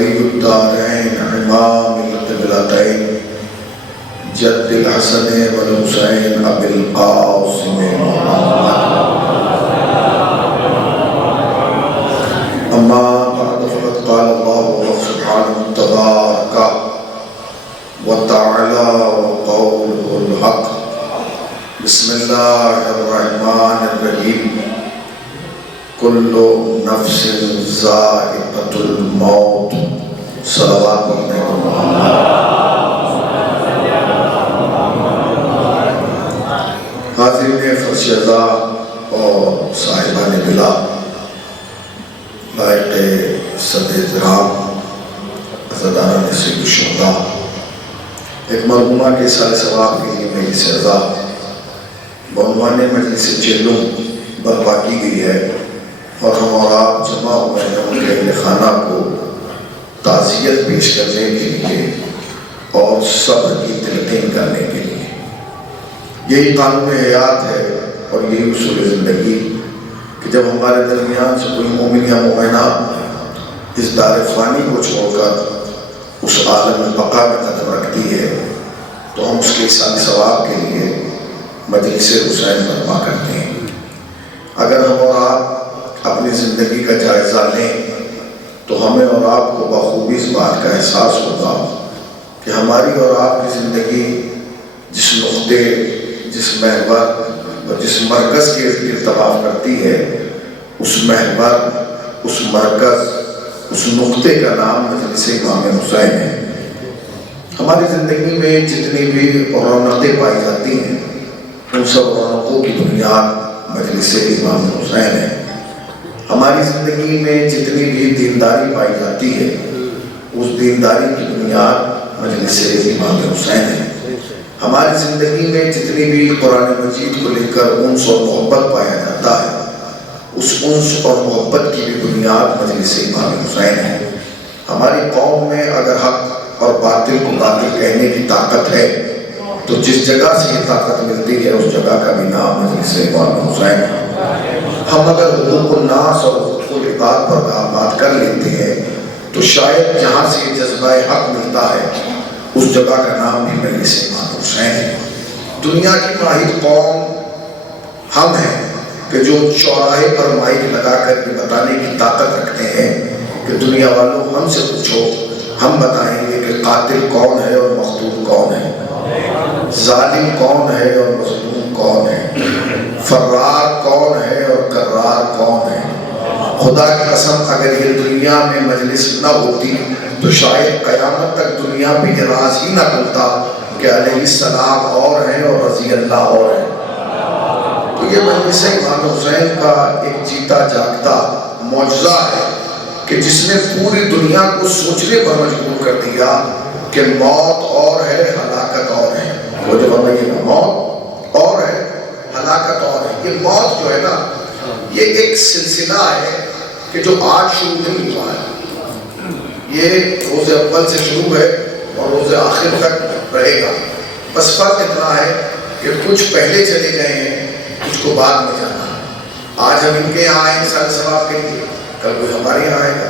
ولی الدارین امام القبلتین جد الحسن والحسین ابی القاسم محمد اما بعد فقد قال اللہ سبحانہ تبارک وتعالی وقوله الحق بسم اللہ الرحمن الرحیم کل نفس ذائقۃ الموت صلوات پڑھنے کو محمد حاضرین فرشیدہ اور صاحبان بلا لائق صد احترام عزاداران نصیب الشہداء، ایک مرحومہ کے سال ثواب کے لیے میری سزا بعنوان مجلس چہلم برپا کی گئی ہے اور ہم اور آپ جمع ہوئے ہیں ان کے اہل خانہ کو تعزیت پیش کرنے کے لیے اور صبر کی تلقین کرنے کے لیے۔ یہی قانون حیات ہے اور یہی اصول زندگی کہ جب ہمارے درمیان سے کوئی مومن یا مومنہ اس دار فانی کو چھوڑ کر اس عالم بقا میں قدم رکھتی ہے تو ہم اس کے سال ثواب کے لیے مجلس حسین برپا کرتے ہیں۔ اگر ہم اور آپ اپنی زندگی کا جائزہ لیں تو ہمیں اور آپ کو بخوبی اس بات کا احساس ہوگا کہ ہماری اور آپ کی زندگی جس نقطے، جس محور اور جس مرکز کے ارد طواف کرتی ہے، اس محور، اس مرکز، اس نقطے کا نام مجلس امام حسین ہے۔ ہماری زندگی میں جتنی بھی رونقیں پائی جاتی ہیں ان سب رونقوں کی بنیاد مجلس امام حسین ہے۔ ہماری زندگی میں جتنی بھی دینداری پائی جاتی ہے اس دینداری کی بنیاد مجلس امام حسین ہے۔ ہماری زندگی میں جتنی بھی قرآن مجید کو لے کر انس اور محبت پایا جاتا ہے اس انس اور محبت کی بھی بنیاد مجلس امام حسین ہے۔ ہماری قوم میں اگر حق اور باطل کو باطل کہنے کی طاقت ہے تو جس جگہ سے یہ طاقت ملتی ہے اس جگہ کا بھی نام مجلس امام حسین ہے۔ ہم اگر حقوق الناس اور حقوق العباد پر بات کر لیتے ہیں تو شاید جہاں سے یہ جذبہ حق ملتا ہے اس جگہ کا نام بھی مجلس امام حسین ہے۔ دنیا کی واحد قوم ہم ہیں کہ جو چوراہے پر مائک لگا کر یہ بتانے کی طاقت رکھتے ہیں کہ دنیا والوں ہم سے پوچھو، ہم بتائیں گے کہ قاتل کون ہے اور مقتول کون ہے، ظالم کون ہے اور مظلوم کون ہے، فرار کون ہے اور کرار کون ہے۔ خدا کی قسم اگر یہ دنیا میں مجلس نہ ہوتی تو شاید قیامت تک دنیا پہ یہ راز ہی نہ کھلتا کہ علیہ السلام اور ہیں اور رضی اللہ اور ہیں۔ تو یہ مجلس امام حسین کا ایک جیتا جاگتا معجزہ ہے کہ جس نے پوری دنیا کو سوچنے پر مجبور کر دیا کہ موت اور ہے، ہلاکت اور ہے۔ وہ جو فرمائیے موت اور ہے، ہلاکت اور ہے۔ یہ موت جو ہے نا یہ ایک سلسلہ ہے کہ جو آج شروع نہیں ہوا ہے، یہ روز اول سے شروع ہے اور روز آخر تک رہے گا۔ بس فرق اتنا ہے کہ کچھ پہلے چلے گئے ہیں، کچھ کو بعد میں جانا ہے۔ آج ہم ان کے یہاں آئے سال ثواب کے لیے، کل کوئی ہمارے یہاں آئے گا۔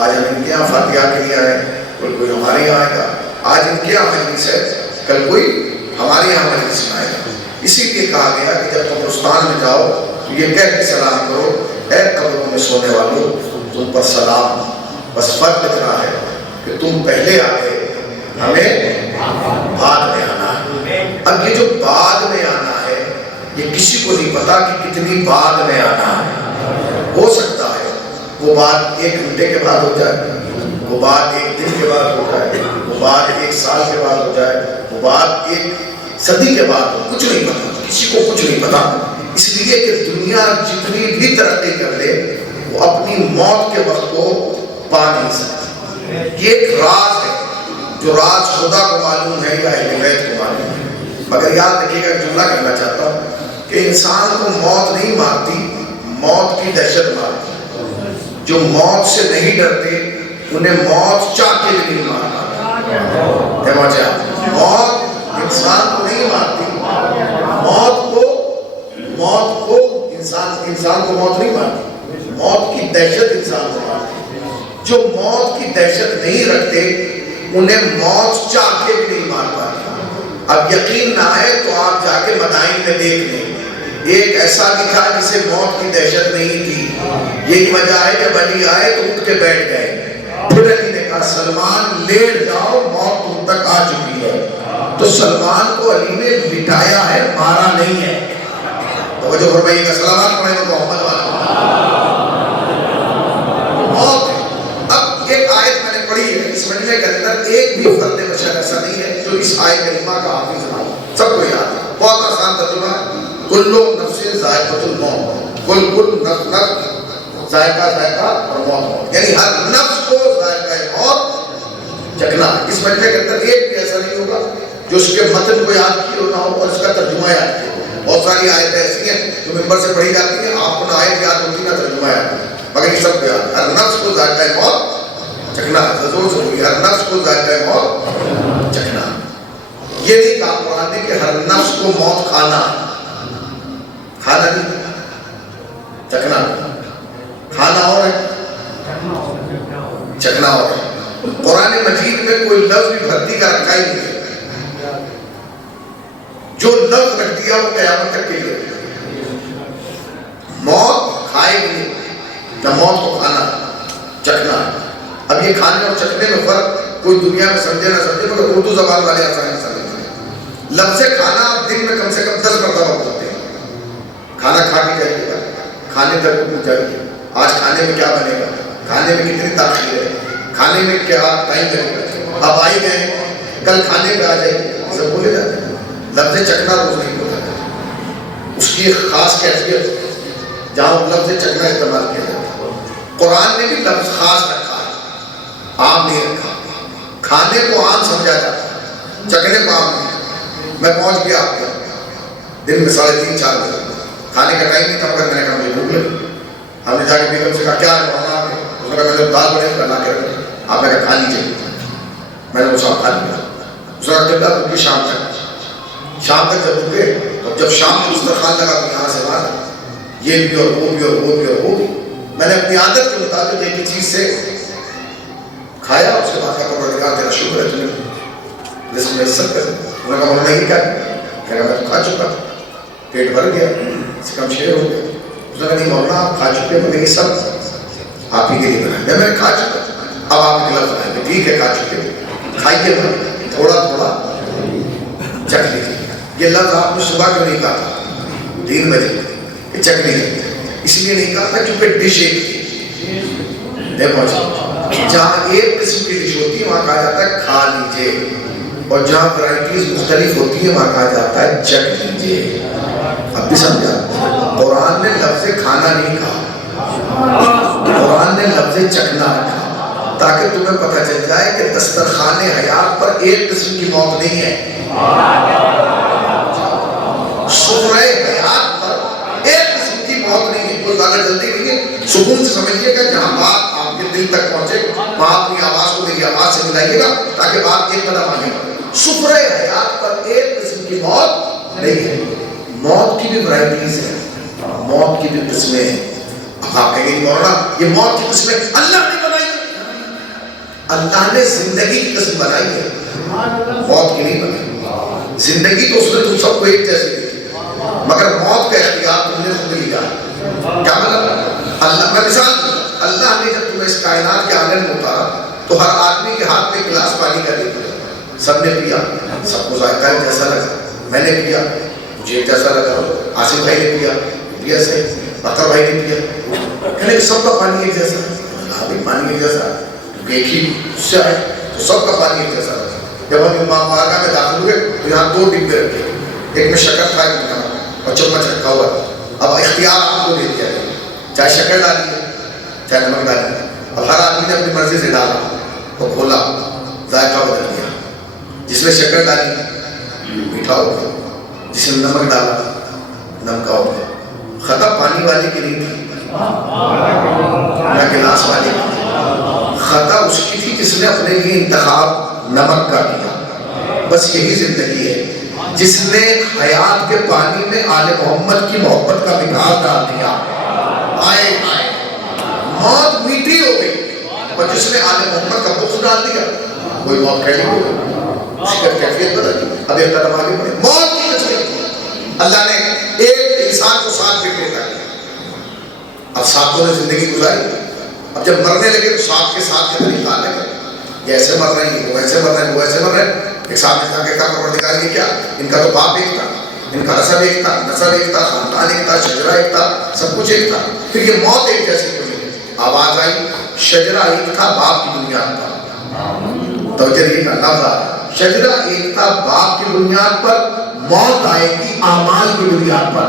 آج ہم ان کے یہاں فاتحہ کے لیے آئے، کل کوئی ہمارے یہاں آئے گا۔ آج ان کے یہاں مجلس ہے، کل کوئی ہمارے یہاں مجلس میں آئے گا۔ اسی لیے کہا گیا کہ جب قبرستان میں جاؤ تو یہ کہہ کے سلام کرو، اے قبروں میں سونے والوں تم پر سلام۔ بس فرق اتنا ہے کہ تم پہلے آئے، ہمیں بعد میں آنا ہے۔ اب یہ جو بعد میں آنا ہے یہ کسی کو نہیں پتا کہ کتنی بعد میں آنا ہے۔ ہو سکتا ہے وہ بات 1 گھنٹے کے بعد ہو جائے، وہ بات 1 دن کے بعد ہو جائے، وہ بات 1 سال کے بعد ہو جائے، وہ بات 1 صدی کے بعد ہو، کچھ نہیں پتا، کسی کو کچھ نہیں پتا۔ اس لیے کہ دنیا جتنی بھی ترقی کر لے وہ اپنی موت کے وقت کو پا نہیں سکتی۔ یہ ایک راز ہے جو راز خدا کو معلوم ہے یا اہل بیت کو معلوم ہے۔ مگر یاد رکھیے گا، جملہ کہنا چاہتا ہوں کہ انسان کو موت نہیں مارتی، موت کی دہشت مارتی۔ جو موت سے نہیں ڈرتے انہیں موت چاہ کے بھی نہیں مارتا۔ موت انسان کو نہیں مارتی، موت کو انسان کو موت نہیں مارتی، موت کی دہشت انسان کو مارتی۔ جو موت کی دہشت نہیں رکھتے انہیں موت چاہ کے بھی نہیں مار پاتی۔ اب یقین نہ آئے تو آپ جا کے مدائن میں دیکھ لیں، ایک ایسا بھی تھا جسے موت کی دہشت نہیں تھی۔ یہی وجہ ہے جب علی آئے تو اٹھ کے بیٹھ گئے، پھر علی نے کہا سلمان لیٹ جاؤ، موت تم تک آ چکی ہے۔ تو سلمان کو علی نے لٹایا ہے، مارا نہیں ہے۔ توجہ فرمائیے گا، سلامات پڑھیں گے محمد والا موت ہے۔ اب ایک آیت میں نے پڑھی ہے، اس مجمع کے اندر ایک بھی فرد بشر ایسا نہیں ہے جو اس آیت کریمہ کا حافظ نہ ہو، سب کو یاد ہے، بہت آسان ترجمہ ہے، کلو نفس ذائقۃ الموت، کل نفس ذائقہ اور موت، یعنی ہر نفس کو ذائقہ موت چکھنا ہے۔ اس مجمع کے اندر ایک بھی ایسا نہیں ہوگا جو اس کے متن کو یاد کیے نہ ہو اور اس کا ترجمہ یاد کیے۔ بہت ساری آیتیں ایسی ہیں جو ممبر سے پڑھی جاتی ہیں، آپ کو نہ آیت یاد ہوتی نہ ترجمہ یاد ہوتی، مگر یہ سب کو یاد ہے۔ ہر نفس کو ذائقہ موت چکھنا ہے، زور سے بولیے، ہر نفس کو ذائقہ موت چکھنا۔ یہ نہیں کہا قرآن نے کہ ہر نفس کو موت کھانا، کھانا نہیں، چکھنا، کھانا اور ہے، چکھنا اور ہے۔ قرآن مجید میں کوئی لفظ بھی بھرتی کا رکھا ہی نہیں ہے، جو لفظ رکھ دیا وہ قیامت تک کے لیے۔ موت کھائے گی نہ، موت کو کھانا چکھنا۔ اب یہ کھانے اور چکھنے میں فرق کوئی دنیا میں سمجھے نہ سمجھے، مگر اردو زبان والے آسانی سمجھتے۔ لفظ کھانا آپ دن میں کم سے کم 10 مرتبہ بولتے ہیں، کھانا کھا کے جائیے گا، کھانے تک کو پوچھائیے آج کھانے میں کیا بنے گا، کھانے میں کتنی تاخیر ہے، کھانے میں کیا ٹائم لگے گا، اب آئی گئے کل کھانے پہ آ جائے، سب بولے جاتے ہیں۔ لفظ چکھنا روز نہیں بولا جاتا، اس کی ایک خاص کیفیت جہاں لفظ چکھنا استعمال کیا جاتا ہے۔ قرآن نے بھی لفظ خاص رکھا ہے، عام نہیں رکھا۔ کھانے کو عام سمجھا جاتا ہے، چکھنے کو عام نہیں۔ میں پہنچ گیا آپ کے دن میں 3:30-4 بجے، کھانے کا ٹائم نہیں تھا، مگر میں نے کہا مجھے بھوک لگی۔ ہم نے جا کے بیگم سے کہا کیا ہے مولانا آپ نے؟ اس نے کہا میں نے دال بنے لا کے رکھا، آپ نے کہا کھا لیجیے۔ میں نے وہ سب کھا لیا۔ اس نے کہا چلتا رکی شام تک جب رکے تو جب شام کو دسترخوان لگا تو یہاں سے وہاں یہ بھی اور وہ بھی اور وہ بھی اور وہ بھی، میں نے اپنی عادت کے مطابق ایک ہی چیز سے کھایا، اس کے بعد کا پروردگار تیرا شکر ہے تمہیں جس میں عزت کر۔ انہوں نے کہا مولانا یہ کیا ہے؟ کہہ رہا میں تو کھا چکا، پیٹ بھر گیا، اس کا شیر ہو گیا۔ اس نے کہا نہیں مولانا آپ کھا چکے، مگر یہ سب آپ ہی کے لیے بنائے۔ میں نے کھا چکا، اب آپ ایک لفظ بنائیں گے، ٹھیک ہے کھا چکے، کھائیے تھوڑا تھوڑا چکھ لیجیے۔ یہ لفظ آپ نے صبح کیوں نہیں کہا تھا 3 بجے کہ چکھ لیجیے؟ اس لیے نہیں کہا تھا کیونکہ ڈش ایک تھی۔ دیکھو جہاں ایک قسم کی ڈش ہوتی ہے وہاں کہا جاتا ہے کھا لیجیے، اور جہاں ورائٹیز مختلف ہوتی ہیں وہاں کہا جاتا ہے چکھ لیجیے۔ اب بھی سمجھا؟ قرآن نے لفظ کھانا نہیں کہا، قرآن نے لفظ چکھنا رکھا تاکہ تمہیں پتہ چل جائے کہ دسترخوان حیات پر ایک قسم کی موت نہیں ہے، سفرہ حیات پر ایک قسم کی موت نہیں ہے۔ کوئی زیادہ جلدی نہیں ہے، سکون سے سمجھیے گا، جہاں بات آپ کے دل تک پہنچے وہاں اپنی آواز کو میری آواز سے ملائیے گا تاکہ بات ایک قدم آگے بڑھے۔ سفرہ حیات پر ایک قسم کی موت نہیں ہے، موت کی بھی ورائٹیز ہیں، موت کی بھی قسمیں ہیں۔ اب آپ کہیں گے مولانا یہ موت کی قسمیں اللہ نے بنائی، اللہ نے زندگی کی قسم بنائی ہے، موت کی نہیں بنائی۔ زندگی تو اس نے تم سب کو ایک جیسے دی، مگر موت کا اختیار تم نے خود لیا۔ کیا مطلب؟ اللہ میں مثال دوں، اللہ نے جب تمہیں اس کائنات کے آنگن میں اتارا تو ہر آدمی کے ہاتھ میں گلاس پانی کا دے دیا، سب نے پیا، سب کو ذائقہ جیسا لگا، میں نے پیا مجھے جیسا لگا، آصف بھائی نے پیا سے، بختر بھائی نے پیا، کہنے سب کا پانی ایک جیسا ہے، ہاں بھی پانی ایک جیسا ہے، کیونکہ ایک ہی اس سے آئے تو سب کا پانی ایک جیسا ہے۔ جب ہم امام بارگاہ میں داخل ہوئے تو یہاں 2 ڈبے رکھے، ایک میں شکر تھا ایک میں نمک اور چمچ رکھا ہوا تھا۔ اب اختیار آپ کو دے دیا گیا، چاہے شکر ڈالیے چاہے نمک ڈالیے۔ اب ہر آدمی نے اپنی مرضی سے ڈالا تو کھولا، ذائقہ بدل گیا، جس نے شکر ڈالی میٹھا ہو گیا، جس نے نمک ڈالا نمکا ہو گیا۔ خطا پانی والے کی نہیں تھی نہ گلاس والے کی، خطا اس کی تھی جس نے اپنے لیے انتخاب نمک کا کیا۔ بس یہی زندگی ہے، جس نے حیات کے پانی میں آل محمد کی محبت کا مٹھاس ڈال دیا، آئے موت میٹھی ہو گئی، اور جس نے آل محمد کا بغض ڈال دیا کوئی موت کہہ لی اس کا کیفیت بدل دی. اب ایک قدم آگے بڑھے. موت کی تجویز اللہ نے ایک انسان کو 7 بیٹے دیے. اب 7 نے زندگی گزاری. اب جب مرنے لگے تو 7 کے ساتھ کے طریقہ الگ ہے. یہ ایسے مر رہے ہیں, وہ ایسے مر رہے ہیں, وہ ایسے مر رہے ہیں. ایک ساتھ نے کہا کہ کیا پروردگار یہ کیا, ان کا تو باپ ایک تھا, ان کا نسب ایک تھا, نسب ایک تھا, خاندان ایک تھا, شجرہ ایک تھا, سب کچھ ایک تھا, پھر یہ موت ایک جیسی کیوں نہیں. آواز آئی شجرہ ایک تھا باپ کی بنیاد پر. توجہ یہ کا لفظ آ رہا, شجرہ ایک تھا باپ کی بنیاد پر, موت آئے گی اعمال کی بنیاد پر.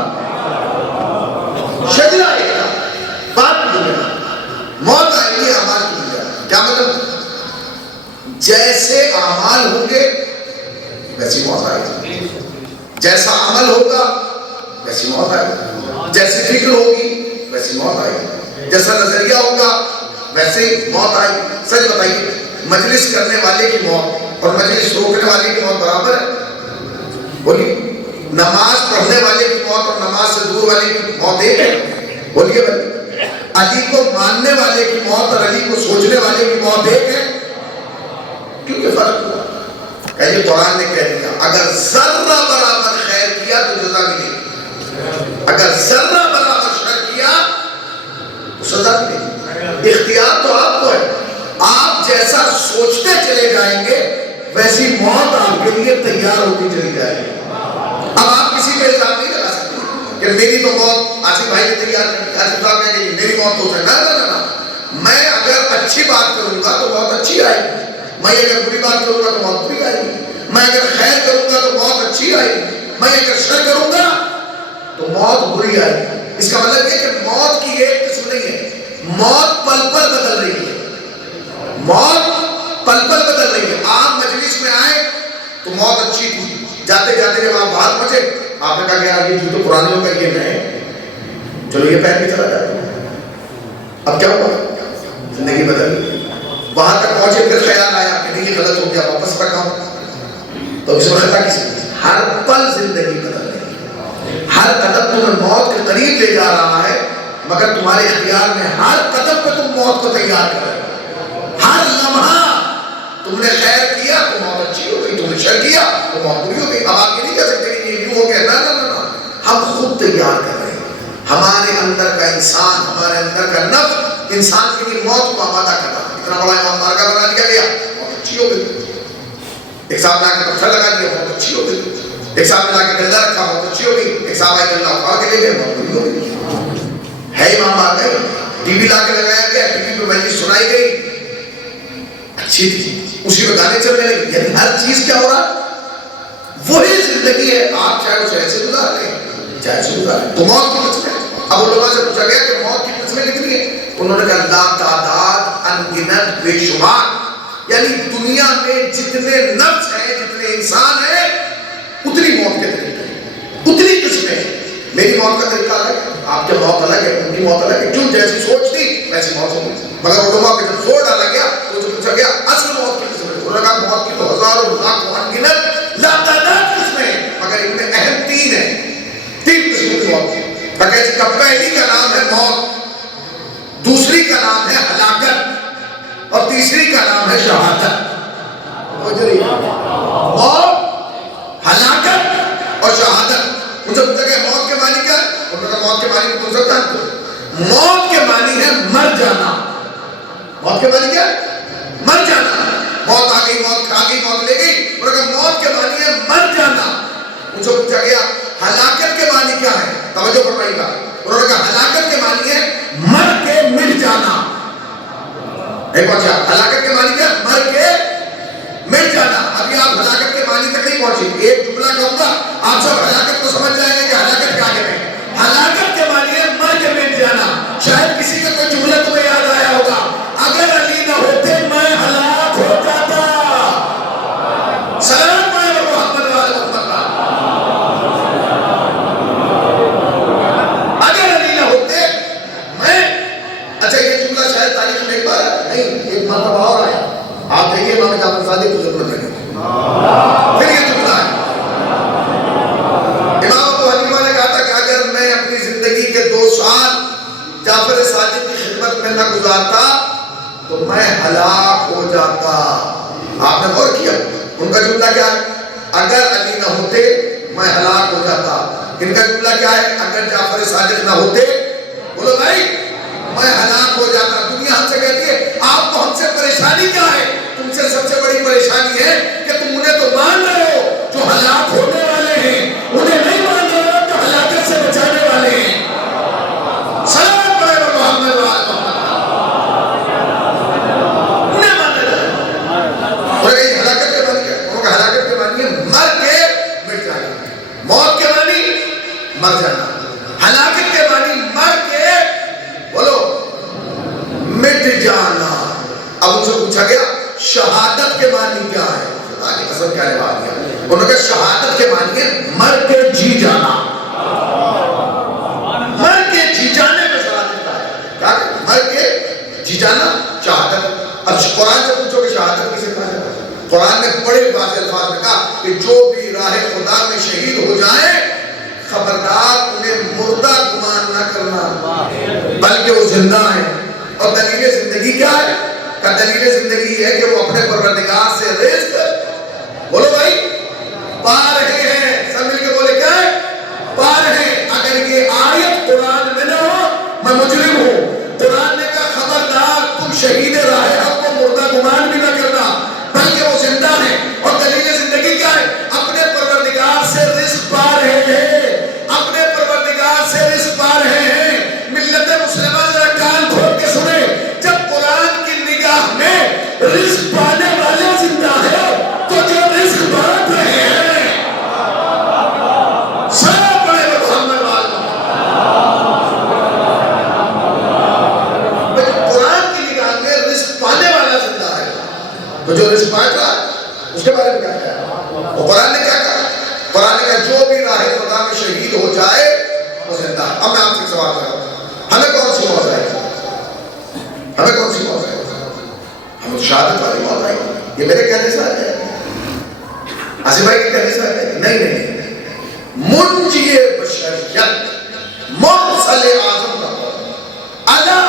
شجرہ ایک تھا باپ کی بنیاد, موت آئے گی اعمال کی بنیاد. کیا مطلب؟ جیسے اعمال ہوں گے ویسی موت آئے گی, جیسا عمل ہوگا ویسی موت آئے گی, جیسی فکر ہوگی ویسی موت آئے گی, جیسا نظریہ ہوگا ویسے موت آئے گی. سچ بتائیے, مجلس کرنے والے کی موت اور مجلس روکنے والے کی موت برابر ہے؟ بولیے. نماز پڑھنے والے کی موت اور نماز سے دور والے کی موت ایک ہے؟ بولیے بھائی. علی کو ماننے والے کی موت اور علی کو سوچنے والے کی موت ایک ہے؟ کیوں یہ فرق ہوا؟ کہ قرآن نے کہہ دیا اگر ذرہ برابر خیر کیا تو جزا ملے گی, اگر ذرہ برابر شر کیا تو سزا ملے گی. اختیار تو آپ کو ہے, آپ جیسا سوچتے چلے جائیں گے ویسی موت آپ کے لیے تیار ہوتی چلی جائے گی. اب آپ کسی پہ الزام نہیں لگا سکتے کہ میری تو موت آصف بھائی نے تیار کر دی, آصف صاحب نے کہی میری موت تو ہے. نہ, میں اگر اچھی بات کروں گا تو موت اچھی آئے گی, میں اگر بری بات کروں گا تو موت بری آئے گی, میں اگر خیر کروں گا تو موت اچھی آئے گی, میں اگر شر کروں گا تو موت بری آئے گی. اس کا مطلب یہ کہ موت کی ایک قسم نہیں ہے, موت پل پل بدل رہی ہے, موت پل پل بدل رہی ہے. آپ مجلس میں آئے تو موت اچھی تھی, جاتے جاتے جب آپ باہر پہنچے آپ نے کہا کہ یار یہ جوتوں پرانے ہو گئے, یہ نئے, چلو یہ پہن کے چلا جاتا ہے. اب کیا ہوا, زندگی بدل گئی. وہاں تک پہنچے پھر خیال آیا کہ نہیں یہ غلط ہو گیا, واپس رکھا. تو اس میں خطا کسی نے, ہر پل زندگی بدل رہی ہے, ہر قدم تمہیں موت کے قریب لے جا رہا ہے, مگر تمہارے اختیار میں ہر قدم پہ تم موت کو تیار کر رہے ہو. ہر لمحہ تم نے خیر کیا تو موت اچھی ہو گئی, تم نے شر کیا تو موت بری ہو گئی. اب آپ یہ نہیں کہہ سکتے کہ یہ یوں ہو گیا. نہ, ہم خود تیار کر رہے ہیں. ہمارے اندر کا انسان, ہمارے اندر کا نفس انسان کے لیے موت کو آمادہ کر رہا ہے. اتنا بڑا امام بارگاہ بنا دیا گیا, موت اچھی ہو گئی. ایک صاحب نے آ کے پتھر لگا دیا, بہت اچھی ہو گئی. ایک صاحب نے آ کے گلہ رکھا, بہت اچھی ہو گئی. ایک صاحب آئے گلہ اخوار کے لے گئے, بہت بری ہو گئی. ہے امام بارگاہ, ٹی وی لا کے لگایا گیا, ٹی وی پہ مجلس سنائی گئی, اچھی تھی, اسی میں گانے چلنے لگے. یعنی ہر چیز کیا ہو رہا, وہی زندگی ہے. آپ چاہے اسے ایسے گزار لیں چاہے اسے گزار لیں. تو موت کی قسمیں, اب علماء سے پوچھا گیا کہ موت کی قسمیں کتنی ہیں, انہوں نے کہا لا تعداد انگنت بے شمار. یعنی دنیا میں جتنے نفس ہیں, جتنے انسان ہیں, اتنی موت کے طریقے ہیں, اتنی قسمیں. میری موت کا طریقہ الگ ہے, آپ کے موت الگ ہے, ان کی موت الگ ہے. کیوں, جیسی سوچ تھی ویسی موت ہوگی. مگر علماء پہ جب زور ڈالا گیا تو جو پوچھا گیا اصل موت کی قسمیں, انہوں نے کہا موت کی تو ہزاروں لاکھوں انگنت لا تعداد قسمیں, مگر ان میں اہم 3 ہیں. 3 قسموں کی موت. بقیہ کا پہلی کا نام ہے موت, دوسری کا نام ہے ہلاکت, اور تیسری کا نام ہے شہادت. موت, ہلاکت اور شہادت. مجھے پوچھا کہ موت کے معنی کیا ہے, انہوں نے کہا موت کے معنی کو پوچھ سکتا ہے. موت کے معنی ہے مر جانا. موت کے معنی کیا ہے, مر جانا. موت آ گئی, موت کھا گئی, موت لے گئی. انہوں نے کہا موت کے معنی ہے مر جانا. مجھے پوچھا گیا ہلاکت کے معنی کیا ہے, توجہ فرمائیے گا. انہوں نے کہا ہلاکت کے معنی ہے مر کے مٹ جانا. نہیں پہنچا, ہلاکت کے معنی کیا, مر کے مٹ جانا. ابھی آپ ہلاکت کے معنی تک نہیں پہنچے. ایک جملہ کہوں گا آپ سب ہلاکت کو سمجھ جائیں گے کہ ہلاکت کیا ہے. ہلاکت کے معنی ہے مر کے مٹ جانا. شاید کسی کا کوئی جملہ تمہیں یاد آیا ہوگا, اگر علی نہ ہوتے میں ہلاک ہو جاتا. سلام محمد والے محمد. اگر علی نہ ہوتے میں, اچھا یہ جملہ شاید تاریخ میں ایک بار نہیں, ایک مرتبہ اور آیا. آپ دیکھیے امام جعفر صادق کو ضرورت لگے پھر یہ جملہ ہے. امام ابو حنیفہ نے کہا تھا کہ اگر میں اپنی زندگی کے 2 سال جعفر صادق کی خدمت میں نہ گزارتا تو میں ہلاک ہو جاتا. آپ نے غور کیا ان کا جملہ کیا ہے؟ اگر علی نہ ہوتے میں ہلاک ہو جاتا. ان کا جملہ کیا ہے؟ اگر جعفر صادق نہ ہوتے، بولو بھائی، میں ہلاک ہو جاتا. دنیا ہم سے کہتی ہے آپ کو ہم سے پریشانی کیا ہے؟ تم سے سب سے بڑی پریشانی ہے کہ تم انہیں تو مان رہے ہو جو ہلاک ہونے والے ہیں، انہیں نہیں مان رہے ہو جو ہلاکت سے بچانے والے ہیں. سلام پڑھے محمد وآل محمد. انہیں مان رہے ہیں. اور یہ ہلاکت کے معنی کیا ہے؟ انہوں کا ہلاکت کے معنی ہے مر کے مٹ جانا. موت کے معنی مر جانا. ہلاکت کے معنی مر کے بولو مٹ جانا. اب ان سے پوچھا گیا شہادت کے معنی کیا ہے؟ آگے قسم کیا ہے بات ہے. انہوں نے کہا شہادت کے معنی ہے مر کے جی جانا. مر کے جی جانے میں شہادت کا ہے. کیا کہ مر کے جی جانا شہادت. اب قرآن سے پوچھو کہ شہادت کسے کہا جاتا ہے؟ قرآن نے بڑے واضح الفاظ میں کہا کہ جو بھی راہ خدا میں شہید ہو جائے خبردار انہیں مردہ گمان نہ کرنا بلکہ وہ زندہ ہیں. اور دلیل زندگی کیا ہے؟ کہ دلیل زندگی ہے کہ وہ اپنے پروردگار سے رزق بولو بھائی پا رہے ہیں. سب مل کے بولے کیا ہے؟ پا رہے ہیں. اگر یہ آیت قرآن میں نہ ہو میں مجرم ہوں. قرآن نے کہا خبردار تم شہید راہ حق کو مردہ گمان بھی نہ کرنا بلکہ وہ زندہ ہیں. اور دلیل زندگی کیا ہے؟ اپنے پروردگار سے رزق پا رہے ہیں. اپنے پروردگار سے رزق پا رہے ہیں. ملت مسلمہ ذرا کان کھول کے سنے. جب قرآن کی نگاہ میں رزق پانے والے زندہ ہیں تو جو رزق بانٹ رہے ہیں سلام پڑھے محمد وآل محمد. قرآن کی نگاہ میں رزق پانے والا زندہ ہے تو جو رزق پائے گا اس کے بارے میں کیا کہا؟ اور قرآن نے کیا کہا؟ قرآن نے کہا جو بھی راہ خدا میں شہید ہو جائے وہ زندہ ہے. اب میں آپ سے سوال کر رہا ہوں ہمیں کون سی موت آئے گی؟ ہمیں کون سی موت آئے گی؟ ہمیں شہادت والی موت آئے گی. یہ میرے کہنے سے آ جائے گا؟ آصف بھائی کے کہنے سے آ جائے گا؟ نہیں. منجی بشریت مرسل اعظم کا الا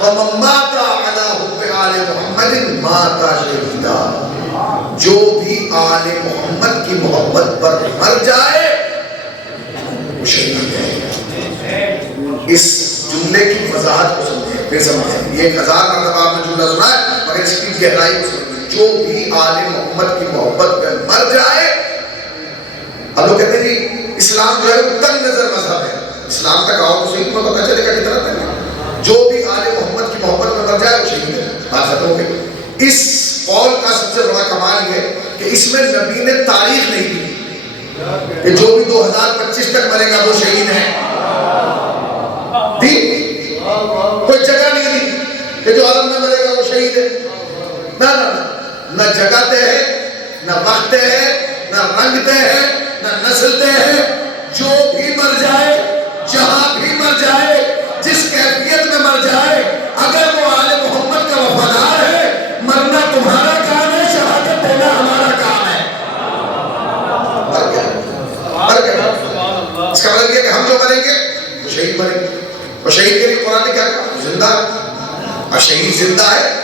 ومن مات علی حب آل محمد مات شہیدا. جو بھی آل محمد کی محبت پر مر جائے وہ شہید ہے. اس جملے کی وضاحت کو سمجھیں پھر سمجھیں. یہ 1000 مرتبہ آپ نے جملہ سنا ہے مگر اس کی گہرائی کو سمجھیں. جو بھی آل محمد کی محبت پر مر جائے. اب لوگ کہتے ہیں جی اسلام جو ہے وہ تنگ نظر مذہب ہے. اسلام تک آؤ تو صحیح تمہیں پتہ چلے گا کتنا تنگ ہے. جو بھی آل محمد کی محبت میں مر جائے وہ شہید ہے. بات ختم ہو گئی. اس قول کا سب سے بڑا کمال یہ کہ اس میں نبی نے تاریخ نہیں دی کہ جو بھی 2025 تک مرے گا وہ شہید ہے. کوئی جگہ نہیں دی کہ جو عالم میں مرے گا وہ شہید ہے. نہ جگہ طے ہے, نہ وقت طے ہے, نہ رنگ طے ہے, نہ نسل طے ہے. جو بھی مر جائے, جہاں بھی مر جائے, جس کیفیت میں مر جائے, اگر وہ آل محمد کا وفادار ہے, مرنا تمہارا کام ہے, شہادت دینا ہمارا کام ہے. اس کا مطلب یہ کہ ہم جو مریں گے وہ شہید مریں گے. اور شہید کے لیے قرآن نے کیا کہا؟ زندہ. اور شہید زندہ ہے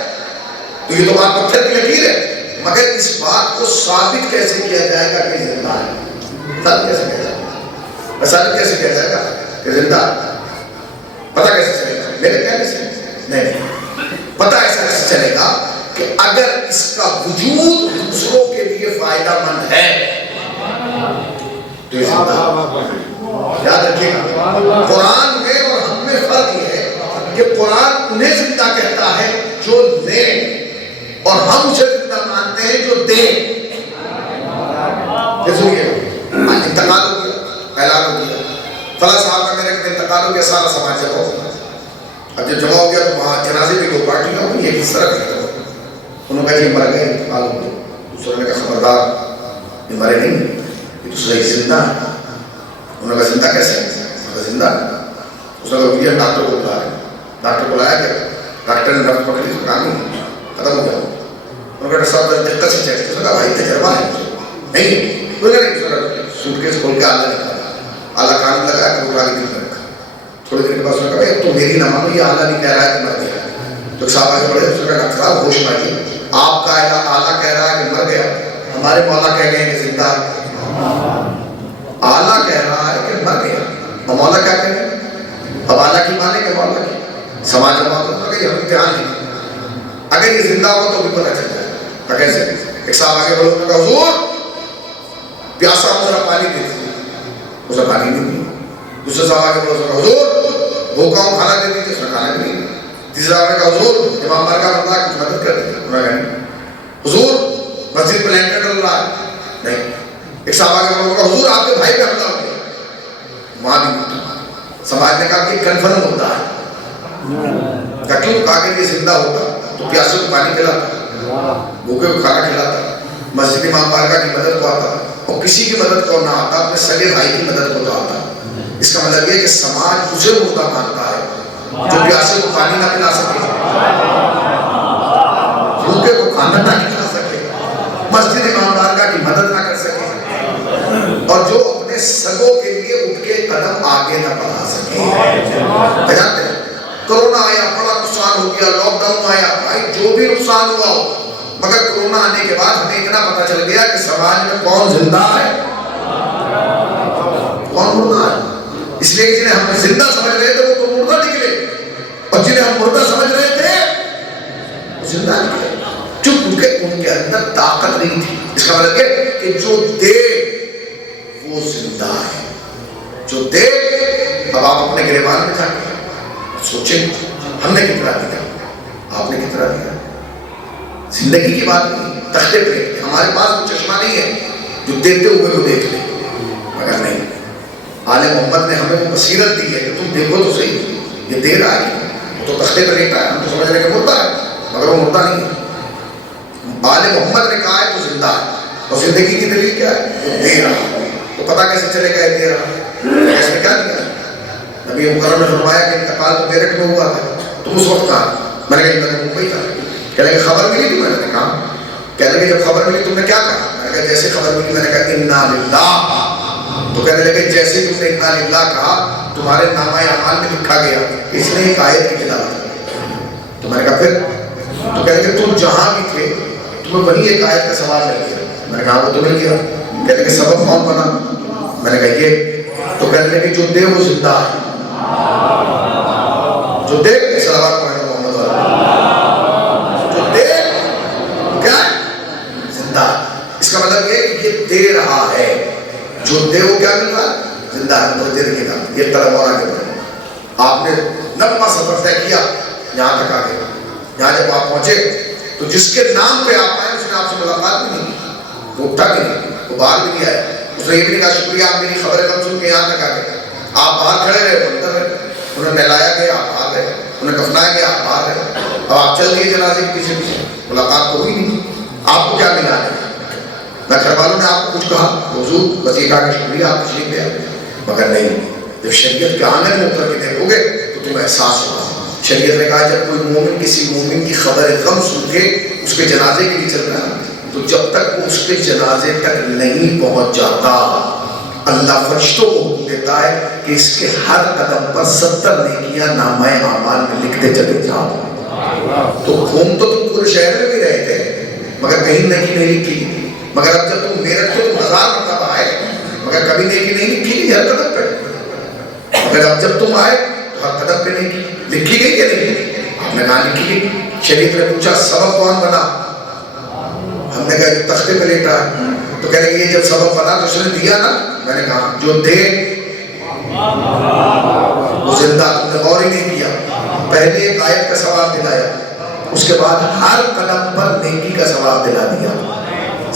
تو یہ تو بات پتھر کی لکیر ہے. مگر اس بات کو ثابت کیسے کیا جائے گا کہ زندہ ہے؟ ثابت کیسے کیا جائے گا؟ ثابت کیسے کیا جائے گا کہ زندہ ہے؟ پتہ کیسے چلے گا؟ میرے کہنے سے نہیں. پتہ ایسا کیسے چلے گا کہ اگر اس کا وجود دوسروں کے لیے فائدہ مند ہے تو یہ زندہ ہے. یاد رکھیے گا قرآن میں اور ہم میں فرق یہ ہے کہ قرآن انہیں زندہ کہتا ہے جو لے, اور ہم اسے زندہ مانتے ہیں جو دے. انتقال ہو گیا, اعلان ہو گیا, فلاں صاحب کا میرے انتقال ہو گیا, سارا سماج جمع ہو گیا. اب جب جمع ہو گیا تو وہاں جنازے بھی 2 پارٹیاں ہوئی. یہ کس طرح کرتے ہو؟ انہوں نے کہا جی مر گئے, انتقال ہو گیا. دوسروں نے کہا خبردار یہ مرے نہیں, یہ دوسرا ہی زندہ ہے. انہوں نے کہا زندہ کیسے ہے؟ زندہ ہے. اس نے کہا ڈاکٹر کو بلا رہے ہیں. ڈاکٹر کو لایا گیا, ڈاکٹر نے نفس پکڑی تو کام نہیں ختم ہو گیا. انہوں نے کہا ڈاکٹر صاحب دقت سے چیک. اس نے کہا بھائی تجربہ ہے نہیں, کوئی نہیں. سوٹ کیس کھول کے آلہ نکالا, آلہ کان لگایا کہ وہ آگے دل میں رکھا. تھوڑے دن کے بعد اس نے کہا تو میری نہ مانو, یہ آلہ نہیں کہہ رہا ہے کہ مر گیا. تو صحابہ کے بڑے دوسرے کا ڈاکٹر صاحب ہوش میں آئیے، آپ کا اعلیٰ کہہ رہا ہے کہ مر گیا، ہمارے مولا کہہ گئے کہ زندہ ہے۔ اعلیٰ کہہ رہا ہے کہ مر گیا اور مولا کیا کہہ گئے؟ اب اعلیٰ کی مانے کہ مولا کی؟ سماج جماعت ہوتا کہ ہم امتحان نہیں، اگر یہ زندہ ہو تو بھی پتہ چل جائے تو کیسے؟ ایک صحابہ کے بڑوں نے کہا حضور پیاسا ہوں ذرا پانی دے دیجیے، اسے پانی نہیں دیا۔ دوسرے صحابہ کے بڑوں نے کہا حضور بھوکا ہوں کھانا دے دیجیے، اس نے کھانا نہیں دیا۔ تیسرا صحابہ نے کہا حضور امام بارگاہ بن رہا ہے کچھ مدد کر دیجیے، انہوں نے کہا نہیں۔ حضور مسجد میں لینٹر ڈل رہا ہے، نہیں۔ ایک صحابہ کے بڑوں نے کہا حضور آپ کے بھائی پہ حملہ ہو گیا، وہاں بھی نہیں۔ سماج نے کہا کہ کنفرم ہوتا ہے، کیوں؟ کہا کہ یہ زندہ ہوتا تو پیاسے کو پانی کھلاتا، بھوکے کو کھانا کھلاتا، مسجد امام بارگاہ کی مدد کو آتا، اور کسی کی مدد کو نہ آتا اپنے سگے بھائی کی مدد کو تو آتا۔ اس کا مطلب یہ کہ سماج اسے مردہ مانتا ہے جو پیاسے کو پانی نہ پلا سکے، بھوکے کو کھانا نہ کھلا سکے، مسجد امام بارگاہ کی مدد نہ کر سکے، اور جو اپنے سگوں کے لیے اٹھ کے قدم آگے نہ بڑھا سکے۔ جانتے ہیں کرونا آیا، بڑا نقصان ہو گیا، لاک ڈاؤن آیا، بھائی جو بھی نقصان ہوا ہو، مگر کرونا آنے کے بعد ہمیں اتنا پتہ چل گیا کہ سماج میں کون زندہ ہے کون مردہ ہے۔ اس لیے کہ جنہیں ہم زندہ سمجھ رہے تھے وہ تو مردہ نکلے، اور جنہیں ہم مردہ سمجھ رہے تھے وہ زندہ نکلے، کیونکہ ان کے اندر طاقت نہیں تھی۔ اس کا مطلب ہے کہ جو دے وہ زندہ ہے، جو دے۔ اب آپ اپنے گریبان میں جا کے سوچیں ہم نے کتنا دیا، آپ نے کتنا دیا۔ زندگی کی بات نہیں، تختے پہ ہمارے پاس وہ چشمہ نہیں ہے جو دیتے ہوئے کو دیکھ لیں، مگر نہیں، آل محمد نے ہمیں وہ بصیرت دی ہے کہ تم دیکھو تو صحیح، یہ دے رہا ہے، وہ تو تختے پہ لیٹا ہے، ہم تو سمجھ رہے کہ مردہ ہے، مگر وہ مردہ نہیں ہے۔ آل محمد نے کہا ہے تو زندہ ہے، اور زندگی کی دلیل کیا ہے؟ وہ دے رہا ہے۔ تو پتہ کیسے چلے گا یہ دے رہا ہے؟ اس نے کیا دیا؟ نبی مکرم نے فرمایا کہ انتقال تو میرٹھ میں ہوا تھا، تم اس وقت کہا؟ میں نے کہا میں نے ممبئی تھا۔ کہنے لگے خبر ملی تھی؟ میں نے کہا کہنے لگے جب خبر ملی تم نے کیا کہا؟ میں نے کہا جیسے خبر ملی میں نے کہا انا للہ، تو کہنے لگے جیسے تم نے انا للہ کہا تمہارے نامہ اعمال میں لکھا گیا اس نے ایک آیت کی تلاوت۔ تو میں نے کہا پھر؟ تو کہنے لگے تم جہاں بھی تھے تمہیں وہی ایک آیت کا سوال مل گیا۔ میں نے کہا وہ تمہیں کیا؟ کہنے لگے سبب کون بنا؟ میں نے کہا یہ۔ تو کہنے لگے جو دے وہ زندہ ہے، جو دے صلوات پڑھنا محمد والا، جو دے کیا ہے؟ زندہ ہے۔ اس کا مطلب یہ کہ یہ دے رہا ہے، جو دے وہ کیا مل رہا ہے؟ زندہ ہے۔ تو دے رکھے گا یہ طلب اور آگے بڑھے۔ آپ نے لمبا سفر طے کیا، یہاں تک آگے، یہاں جب آپ پہنچے تو جس کے نام پہ آپ آئے اس نے آپ سے ملاقات بھی نہیں کی، وہ اٹھا بھی نہیں، وہ باہر بھی نہیں آیا، اس نے یہ بھی نہیں کہا شکریہ آپ میری خبر کم سن کے یہاں تک آ گئے۔ آپ باہر کھڑے رہے، اندر رہے، انہیں نہلایا گیا آپ باہر رہے، انہیں کفنایا گیا آپ باہر رہے، اب آپ چل دیے جنازے کے پیچھے پیچھے، ملاقات تو ہوئی نہیں۔ آپ کو کیا ملا ہے؟ نہ گھر والوں نے آپ کو کچھ کہا، حضور بس یہ کہا کہ شکریہ آپ تشریف لے آئے، مگر نہیں، جب شریعت کے آنگن میں اتر کے دیکھو گے تو تمہیں احساس ہوگا۔ شریعت نے کہا جب کوئی مومن کسی مومن کی خبر غم سن کے اس کے جنازے کے لیے چل رہا ہے تو جب تک وہ اس کے جنازے تک نہیں پہنچ جاتا اللہ فرشتوں کو حکم دیتا ہے کہ اس کے ہر قدم پر 70 نیکیاں نامہ اعمال میں لکھتے چلے جاؤ۔ تو گھوم تو تم پورے شہر میں بھی رہے تھے مگر کہیں نیکی نہیں لکھی، مگر اب جب تم میرٹھ تو تم 1000 مرتبہ آئے مگر کبھی نیکی نہیں لکھی ہر قدم پہ، مگر اب جب تم آئے تو ہر قدم پہ نیکی لکھی گئی کہ نہیں؟ آپ نے کہا لکھی گئی۔ شریف نے پوچھا سبب کون بنا؟ ہم نے کہا جو تختے پہ لیٹا ہے۔ تو کہنے کہ یہ جب سبب بنا تو اس نے دیا نا؟ میں نے کہا جو دے وہ زندہ، تم نے غور ہی نہیں کیا، پہلے ایک آیت کا ثواب دلایا، اس کے بعد ہر قدم پر نیکی کا ثواب دلا دیا۔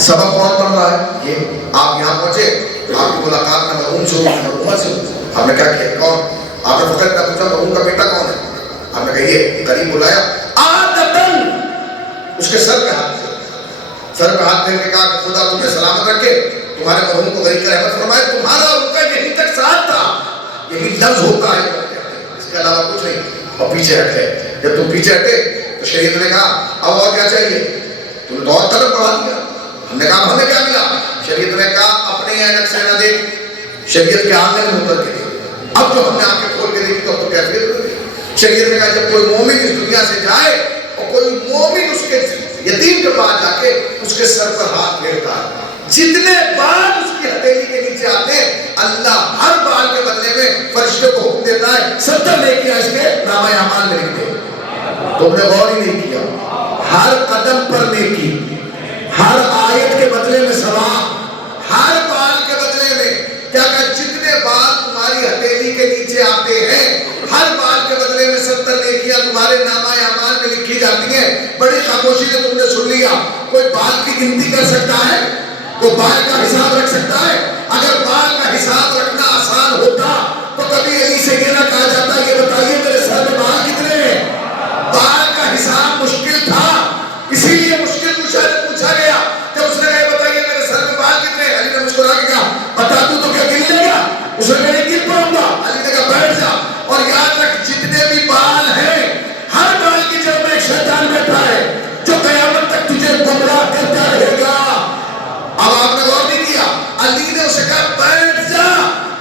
سبب کون بن رہا ہے؟ یہ آپ یہاں پہنچے، آپ کی ملاقات نہ مرحوم سے ہوئی نہ مرحومہ سے ہوئی، آپ نے کیا کیا؟ کون؟ آپ نے فقط نہ پوچھا مرحوم کا بیٹا کون ہے، آپ نے کہا یہ قریب بلایا، عادتاً اس کے سر پہ ہاتھ دیا، سر پہ ہاتھ دے کے کہا کہ خدا تمہیں سلامت رکھے، تمہارے مرحوم کو غریب کا رحمت فرمائے، تمہارا ان کا یہی تک ساتھ تھا، یہی لفظ ہوتا ہے اس کے علاوہ کچھ نہیں، اور پیچھے ہٹے۔ جب تم پیچھے ہٹے تو شریعت نے کہا اب اور کیا چاہیے؟ تم نے تو اور طرف بڑھا دیا۔ ہم نے کہا ہمیں کیا ملا؟ شریعت نے کہا اپنے عینک سے نہ دیکھ، شریعت کے آنگن میں اتر کے دیکھ۔ اب جو ہم نے آنکھیں کھول کے دیکھی تو اب تو کیفیت ہو گئی۔ شریعت نے کہا جب کوئی مومن اس دنیا سے جائے مومن اس کے یتیم کے پاس جا کے اس کے سر پر ہاتھ پھیرتا ہے، جتنے بال اس کی ہتھیلی کے نیچے آتے ہیں اللہ ہر بال کے بدلے میں فرشتے کو حکم دیتا ہے 70 نیکیاں اس کے نامہ اعمال میں لکھ دے۔ تم نے غور ہی نہیں کیا، ہر قدم پر نیکی، ہر آیت کے بدلے میں ثواب، ہر بال کے بدلے میں کیا کہ جتنے بال تمہاری ہتھیلی کے نیچے آتے ہیں ہر بال کے بدلے میں 70 نیکیاں تمہارے نامہ اعمال میں لکھی جاتی ہیں۔ بڑی خاموشی سے تم نے سن لیا، کوئی بال کی گنتی کر سکتا ہے؟ کوئی بال کا حساب رکھ سکتا ہے؟ اگر بال کا حساب رکھنا آسان ہوتا تو کبھی علی سے یہ نہ کہا جاتا یہ بتائیے میرے سر میں بال کتنے ہیں؟ بال کا حساب مشکل تھا، اسی لیے مشکل پوچھا گیا جب اس نے کہا بتائیے میرے سر میں بال کتنے ہیں؟ علی نے مسکرا کے کہا بتا دوں تو کیا گن لے گا؟ اس نے کہا گن پاؤں گا۔ علی نے کہا بیٹھ جا اور یاد رکھ جتنے بھی بال ہیں ہر بال کی جڑ میں ایک شیطان بیٹھا ہے جو قیامت تک تجھے گمراہ کرتا رہے گا۔ اب آپ نے غور نہیں کیا، علی نے اسے کہا بیٹھ جا،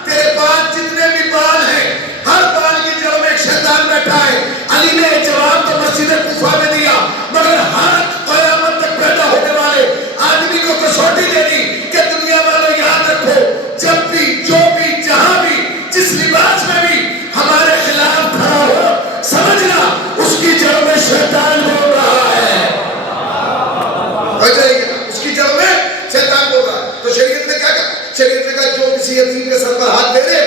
تیرے پاس جتنے بھی بال ہیں ہر بال کی جڑ میں ایک شیطان بیٹھا ہے۔ علی نے جواب تو مسجد کوفہ میں دیا مگر ہر قیامت تک پیدا ہونے والے آدمی کو کسوٹی دے دی کہ دنیا والوں یاد رکھو جب بھی جو بھی جہاں بھی جس لباس میں بھی ہمارے خلاف کھڑا ہو سمجھنا اس کی جڑ میں شیطان بول رہا ہے۔ اس کی جڑ میں شیطان بول رہا ہے۔ تو شریعت نے کیا کہا؟ شریعت نے کہا جو کسی یتیم کے سر پر ہاتھ دے دے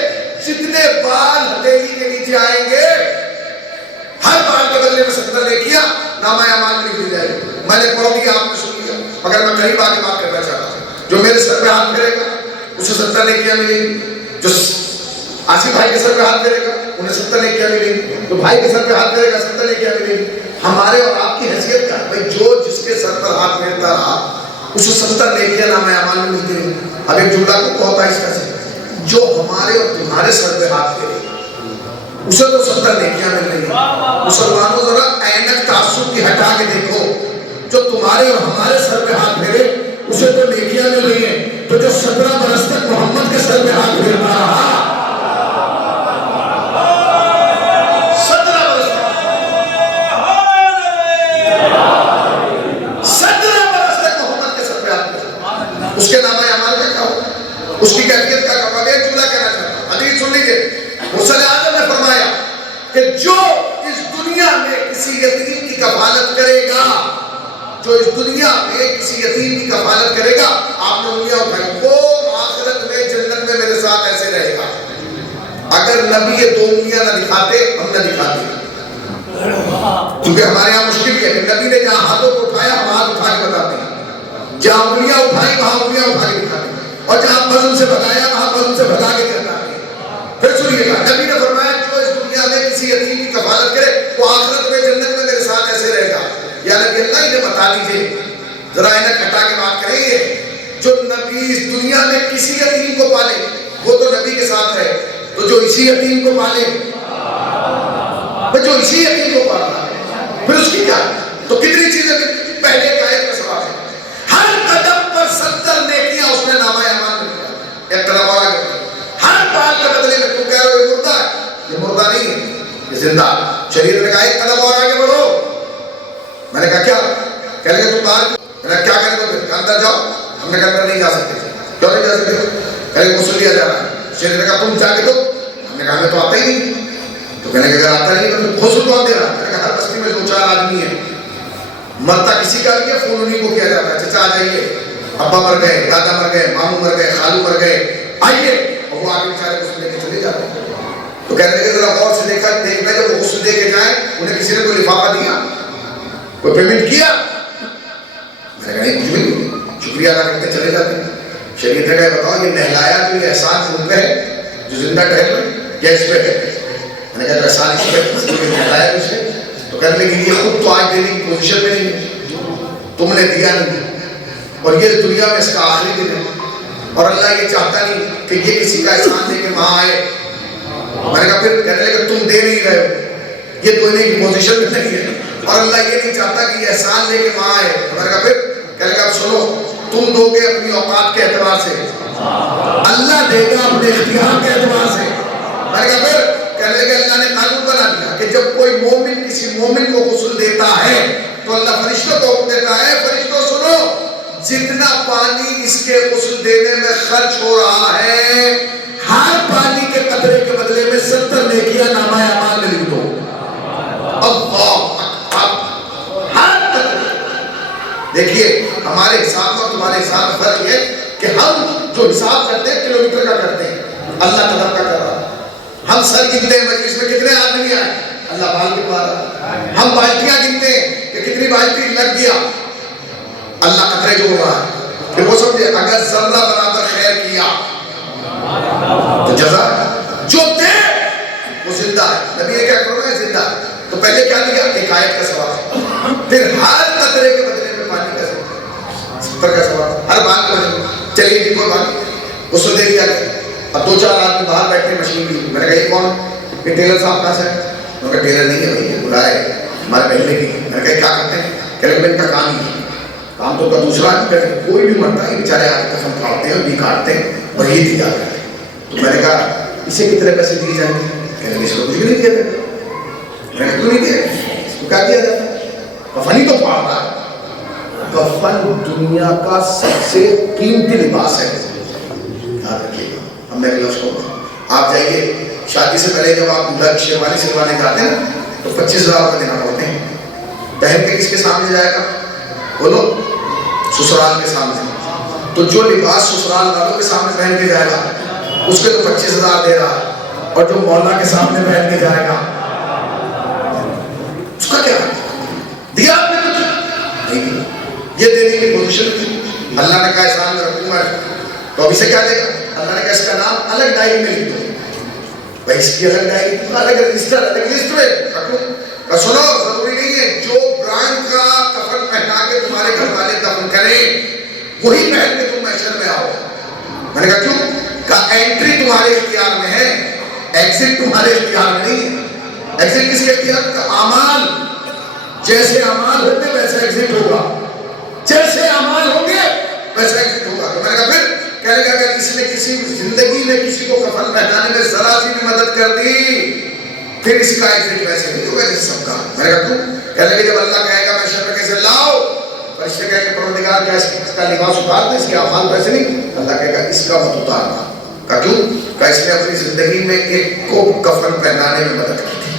جتنے بال ہتھیلی کے نیچے آئیں گے ہر بال کے بدلے میں 70 نیکیاں نامہ اعمال میں لکھ دی جائے گی۔ میں نے پڑھ دیا، آپ نے سن لیا، مگر میں قریب آ کے بات کرنا چاہتا ہوں۔ جو میرے سر پہ ہاتھ پھیرے گا اسے 70 نیکیاں ملیں گی، جو آصف بھائی کے سر پہ ہاتھ پھیرے گا انہیں 70 نیکیاں ملیں گی، جو بھائی کے سر پہ ہاتھ پھیرے گا 70 نیکیاں ملیں گی۔ ہمارے اور آپ کی حیثیت کیا ہے؟ بھائی جو جس کے سر پر ہاتھ پھیرتا رہا اسے 70 نیکیاں نامہ اعمال میں ملتی رہی۔ اب ایک جملہ کو ہوتا ہے اس کا سے جو ہمارے اور تمہارے سر پہ ہاتھ پھیرے اسے تو 70 نیکیاں مل رہی ہیں۔ مسلمانوں ذرا اینک تعصب کی ہٹا کے دیکھو، جو تمہارے اور ہمارے سر پہ ہاتھ پھیرے اسے تو نیکیاں مل رہی ہیں، تو جو 17 برس تک محمد کے سر پہ ہاتھ پھیرتا رہا 17 برس تک محمد کے سر پہ ہاتھ پھیرتا، اس کے نامہ اعمال کا کیا ہو؟ اس کی کیفیت کا کیا؟ میں ایک جملہ کہنا چاہتا ہوں، حدیث سن لیجیے۔ مرسل اعظم نے فرمایا کہ جو اس دنیا میں کسی یتیم کی کفالت کرے گا، جو اس دنیا میں کسی یتیم کی کفالت کرے گا، آپ نے انگلیاں اٹھائی، وہ آخرت میں جنت میں میرے ساتھ ایسے رہے گا۔ اگر نبی یہ 2 انگلیاں نہ دکھاتے ہم نہ دکھاتے، کیونکہ ہمارے یہاں مشکل ہے کہ نبی نے جہاں ہاتھوں کو اٹھایا ہم ہاتھ اٹھا کے بتاتے ہیں، جہاں انگلیاں اٹھائی وہاں انگلیاں اٹھا کے دکھاتے ہیں، اور جہاں فضل سے بھگایا وہاں فضل سے بھگا کے دکھاتے ہیں۔ پھر سنیے گا، نبی نے فرمایا جو اس دنیا میں کسی یتیم کی کفالت کرے وہ آخرت میں جنت میں میرے ساتھ ایسے رہے گا۔ یا نبی اللہ انہیں بتا دیجئے، ذرا انہیں کھٹا کے بات کریں گے، جو نبی اس دنیا میں کسی یتیم کو پالے وہ تو نبی کے ساتھ رہے، تو جو اسی یتیم کو پالے، جو اسی یتیم کو پالا پھر اس کی کیا؟ تو کتنی چیزیں؟ پہلے ایک آیت کا سوال ہے، ہر قدم پر 70 نیکیاں اس نے نامہ اعمال میں لکھا۔ ایک قدم اور آگے ہر بال کے بدلے میں تم کہہ رہے ہو یہ مردہ ہے، یہ مردہ نہیں ہے یہ زندہ۔ شریعت نے کہا ایک قدم اور آگے بڑھو۔ میں نے کہا کیا؟ کہہ لگے تم باہر، میں نے کیا کریں گے پھر؟ اندر جاؤ۔ ہم نے کہا اندر نہیں جا سکتے۔ کیوں نہیں جا سکتے؟ کہہ لگے غسل لیا جا رہا ہے۔ شریعت نے کہا تم جا کے دو۔ ہم نے کہا ہمیں تو آتا ہی نہیں۔ تو کہنے کہ اگر آتا نہیں تو غسل کون دے رہا؟ میں نے کہا ہر بستی میں 2-4 آدمی ہیں، مرتا کسی کا بھی ہے، فون انہیں کو کیا جاتا ہے، چچا آ جائیے، ابا مر گئے، دادا مر گئے، ماموں مر گئے، خالو مر گئے، آئیے، اور وہ آگے بیچارے غسل لے کے چلے جاتے ہیں۔ تو کہتے ہیں کہ ذرا غور سے دیکھ لیں جب وہ غسل دے کے جائیں انہیں کسی نے کوئی لفافہ دیا، کوئی پیمنٹ کیا؟ میں نے کہا نہیں کچھ بھی نہیں، شکریہ ادا کرتے چلے جاتے ہیں۔ شریعت نے کہا بتاؤ یہ نہلایا جو یہ احسان ان پہ ہے جو زندہ ٹہل رہے یا اس پہ ہے؟ میں نے کہا تو احسان اس پہ نہلایا اسے، تو کہنے لگے یہ خود تو آج دینے کی پوزیشن میں نہیں ہے، تم نے دیا نہیں، اور یہ دنیا میں اس کا آخری دن ہے، اور اللہ یہ چاہتا نہیں کہ یہ کسی کا احسان دے کے وہاں آئے۔ میں نے کہا پھر کہنے لگے تم دے نہیں رہے ہو، یہ دینے کی پوزیشن میں نہیں ہے، اور اللہ یہ نہیں چاہتا کہ یہ احسان لے کے وہاں آئے۔ میں نے کہا پھر کہنے لگا اب سنو، تم دو گے اپنی اوقات کے اعتبار سے، اللہ دے گا اپنے اختیار کے اعتبار سے۔ میں نے کہا پھر کہنے لگے اللہ نے قانون بنا دیا کہ جب کوئی مومن کسی مومن کو غسل دیتا ہے تو اللہ فرشتوں کو حکم دیتا ہے فرشتوں سنو جتنا پانی اس کے غسل دینے میں خرچ ہو رہا ہے ہر پانی کے قطرے کے بدلے میں 70 نیکیاں نامہ اعمال میں لکھ دو. اللہ اکبر. ہر قطرے. دیکھیے ہمارے حساب اور تمہارے حساب میں فرق ہے کہ ہم جو حساب کرتے ہیں کلومیٹر کا کرتے ہیں, اللہ قدم کا کر رہا ہے. ہم سر گنتے ہیں مجلس میں کتنے آدمی آئے, اللہ بال کے پا رہا ہے. ہم بالٹیاں گنتے ہیں کہ کتنی بالٹی لگ گیا, اللہ قطرے جو ہو رہا ہے. پھر وہ سمجھے اگر ذرہ برابر خیر کیا تو جزا جو دے وہ زندہ ہے. نبی نے کیا کرنا ہے زندہ. تو پہلے کیا دیا ایک آیت کا ثواب, پھر ہر قطرے کے بدلے میں پانی کا ثواب, 70 کا ثواب ہر بات میں. چلیے جی کوئی بات اس کو دے دیا گیا. اب 2-4 آدمی باہر بیٹھے مشین کی. میں نے کہا یہ کون, یہ ٹیلر صاحب کہاں سے ہے. میں نے کہا ٹیلر نہیں ہے بھائی یہ بلائے ہمارے پہلے کی. میں نے کہا کیا کرتے ہیں, کہ ان کا کام ہی ہے, کام تو کا دوسرا آدمی کرتے ہیں. کوئی بھی مرتا ہے بیچارے آدمی قسم کھاڑتے ہیں بھی کاٹتے ہیں اور یہ دیا کرتے ہیں. تو میں نے کہا اسے کتنے پیسے دیے جائیں گے, کہنے لگے اس کو کچھ بھی نہیں دیا جائے. میں نے کیوں نہیں دیا, اس کو کیا دیا جاتا ہے, کفن ہی تو پاڑ رہا ہے. کفن دنیا کا سب سے قیمتی لباس ہے. یاد رکھیے گا. ہم نے اس کو آپ جائیے شادی سے پہلے جب آپ دلہا کی شیروانی سلوانے جاتے ہیں تو 25,000 روپے دینا پڑتے ہیں. پہن کے کس کے سامنے جائے گا, بولو سسرال کے سامنے. تو جو لباس سسرال والوں کے سامنے پہن کے جائے گا اس کے تو 25,000 دے رہا ہے, اور جو مولا کے سامنے پہن کے جائے گا اس کا کیا دیا آپ نے کچھ نہیں دیا. یہ دینے کی پوزیشن تھی. اللہ نے کہا احسان میں رکھوں گا تو اب اسے کیا دے گا. اللہ نے کہا اس کا نام الگ ڈائری میں لکھ دو. بھائی اس کی الگ ڈائری الگ رجسٹر الگ لسٹ میں رکھو. سنو ضروری نہیں ہے جو برانڈ کا کفن پہنا کے تمہارے گھر والے دفن کریں وہی پہن کے تم محشر میں آؤ. میں نے کہا کیوں, کہ انٹری تمہارے اختیار میں ہے, ایگزٹ تمہارے اختیار میں نہیں ہے. ایگزٹ کس کے اختیار میں, اعمال جیسے اعمال ہوتے ویسے ایگزٹ ہوگا, جیسے اعمال ہوں گے ویسے ایگزٹ ہوگا. تو میں نے کہا پھر کہنے لگا کہ کسی نے کسی زندگی نے کسی کو کفن پہنانے میں ذرا سی بھی مدد کر دی پھر اس کا ایگزٹ ویسے نہیں ہوگا جیسے سب کا. میں نے کہا کیوں, کہنے لگے جب اللہ کہے گا محشر میں کیسے لاؤ, فرشتے کہیں گے پروردگار کیا اس کا لباس اتار دے, اس کے اعمال ویسے نہیں. اللہ کہے گا اس کا مت اتارنا. کہا کیوں, کہ اس نے اپنی زندگی میں ایک کو کفن پہنانے میں مدد کی تھی.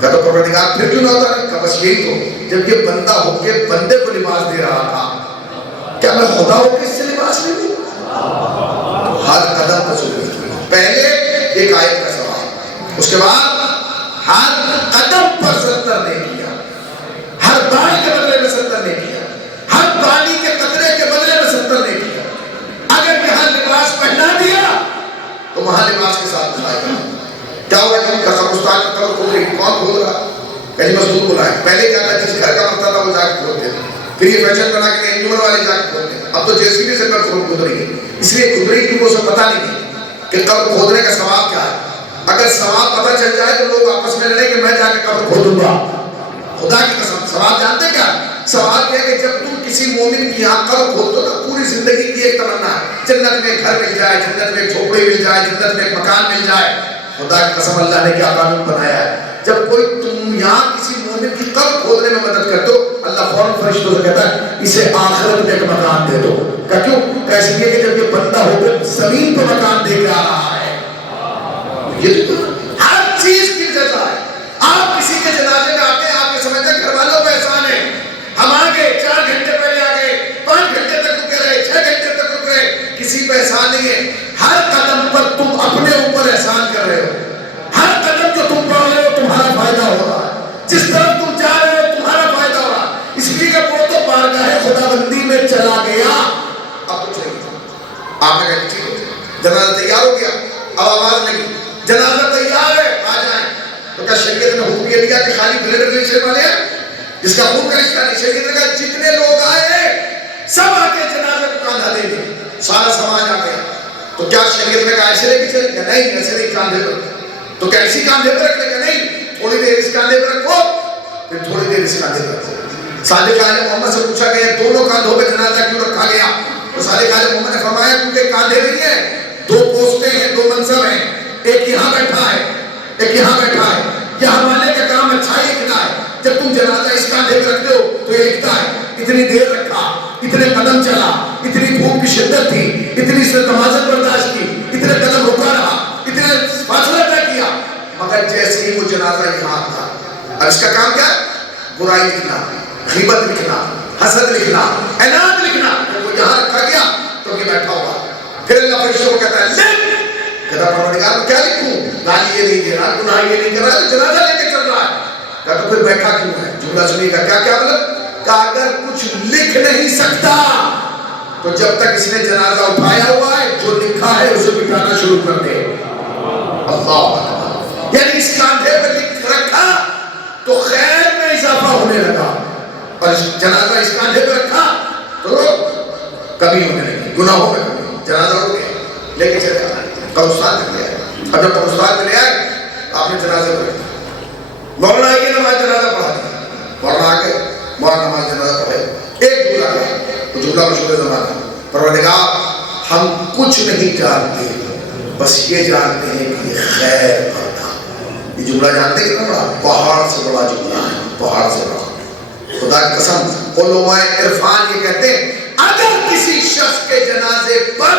کہا تو پروردگار پھر کیوں نہ اتارے, کہا بس یہی تو جب یہ بندہ ہو کے بندے کو لباس دے رہا تھا کیا میں خدا ہو کے اس سے لباس لے لوں. ہر قدم پر ضروری پہلے ایک آیت کا سوال, اس کے بعد ہر قدم پر 70 نے کیا, ہر بال کے بدلے میں 70 نے کیا, ہر پانی کے قطرے کے بدلے میں 70 نے کیا. اگر یہاں لباس پہنا دیا تو وہاں لباس کے ساتھ دکھائے گا. کیا ہوگا جن کا قبرستان کی طرف کھول رہی, کون کھول رہا, کہیں مزدور بلائے. پہلے کیا تھا جس گھر کا مسئلہ تھا وہ جا کے کھولتے تھے, پھر یہ فیشن بنا کے انجمن والے جا کے کھولتے ہیں. اب تو جیسی بھی سے کھود رہی ہے, اس لیے کھود رہی کیونکہ اسے پتہ نہیں کہ قبر کھودنے کا ثواب کیا ہے. اگر ثواب پتہ چل جائے تو لوگ آپس میں لڑیں کہ میں جا کے قبر کھودوں گا. خدا کی قسم ثواب جانتے کیا, ثواب یہ ہے کہ جب تم کسی مومن کی یہاں قبر کھودتے ہو تو پوری زندگی کی ایک تمنا ہے جنت میں گھر مل جائے, جنت میں جھوپڑی مل جائے, جنت میں مکان مل جائے. خدا کی قسم اللہ نے کیا قانون بنایا ہے, جب کوئی تم یہاں کسی مومن کی قبر کھودنے میں مدد کرتے ہو اللہ فوراً فرشتوں سے کہتا ہے اسے آخرت میں ایک مکان دے دو. کیوں, ایسے لیے کہ جب یہ بندہ ہو کر زمین پہ مکان دے کے آ رہا ہے, یہ تو ہر چیز کی جزا ہے. آپ کسی کے جنازے میں آتے ہیں, آپ کے سمجھتے ہیں گھر والوں پہ احسان ہے, ہم آ گئے 4 گھنٹے پہلے آ گئے, 5 گھنٹے تک رکے رہے, 6 گھنٹے تک رک رہے, کسی پہ احسان نہیں ہے. ہر قدم پر تم اپنے اوپر احسان کر رہے ہو. ہر قدم جو تم پڑھ رہے ہو تمہارا فائدہ ہو رہا ہے, جس طرف تم جا رہے ہو تمہارا فائدہ ہو رہا ہے. اس لیے کہ وہ تو بارگاہ خدا بندی میں چلا گیا, اب کچھ نہیں. آپ نے کہا ٹھیک ہے جنازہ تیار ہو گیا, اب آواز لگی جنازہ تیار ہے آ جائیں. تو کیا شریعت نے حکم یہ دیا کہ خالی بلڈ ریلیشن والے ہیں جس کا خون کا رشتہ نہیں؟ شریعت نے کہا جتنے لوگ آئے سب آ کے جنازے کو کاندھا دیں گے, سارا سماج آ گیا. تو کیا شریعت نے کہا ایسے لے کے چلے گا, نہیں ایسے نہیں, کاندھے پر. تو کیا اسی کاندھے پر رکھنے کا, نہیں تھوڑی دیر اس کاندھے پر رکھو پھر تھوڑی دیر اس کاندھے پر رکھو. صادق آل محمد سے پوچھا گیا دونوں کاندھوں پہ جنازہ کیوں رکھا گیا, تو صادق آل محمد نے فرمایا کیونکہ کاندھے نہیں ہیں, 2 پوسٹیں ہیں, 2 منصب ہیں, ایک یہاں بیٹھا ہے ایک یہاں بیٹھا ہے. یہاں والے کا کام اچھائی کیا ہے, جب تم جنازہ اس کاندھے پہ رکھتے ہو تو یہ لکھتا ہے اتنی دیر رکھا، اتنے قدم چلا، اتنی بھوک کی شدت تھی، اتنی سے تمازت برداشت کی، اتنے قدم رکا رہا، اتنے فاصلہ طے کیا، مگر جیسے ہی وہ جنازہ یہاں تھا، اب اس کا کام کیا ہے؟ برائی لکھنا، غیبت لکھنا، حسد لکھنا، عناد لکھنا. جب وہ یہاں رکھا گیا تو یہ بیٹھا ہوا، پھر اللہ فرشتوں کو کہتا ہے لکھ. کہتا پروردگار کیا لکھوں؟ گالی یہ نہیں دے رہا، گناہ یہ نہیں کر رہا، تو جنازہ لے کے چل رہا ہے. کہتا پھر بیٹھا کیوں ہے؟ جملہ سنیے گا کیا کیا مطلب کہ اگر کچھ لکھ نہیں سکتا تو جب تک اس نے جنازہ اٹھایا ہوا ہے جو لکھا ہے اسے مٹانا شروع کر دے. اللہ، یعنی اس کاندھے پہ لکھ رکھا تو خیر میں اضافہ ہونے لگا، اور جنازہ اس کاندھے پہ رکھا تو کمی ہونے لگی، گناہوں میں کمی. جنازہ ہو گیا، لے کے چلے آئے، قبرستان تک لے آئے. اب جب قبرستان میں لے آئے آپ نے جنازے پہ رکھا، مولانا آئیے نماز جنازہ پڑھا دیا. مولانا آ گئے، مولانا نماز جنازہ پڑھے. ایک جملہ ہے، وہ جملہ مشہور زمانہ، پروردگار ہم کچھ نہیں جانتے، بس یہ جانتے ہیں کہ یہ خیر پر تھا. یہ جملہ جانتے ہیں کتنا بڑا؟ پہاڑ سے بڑا جملہ ہے، پہاڑ سے بڑا. خدا کی قسم علماء عرفان یہ کہتے ہیں اگر کسی شخص کے جنازے پر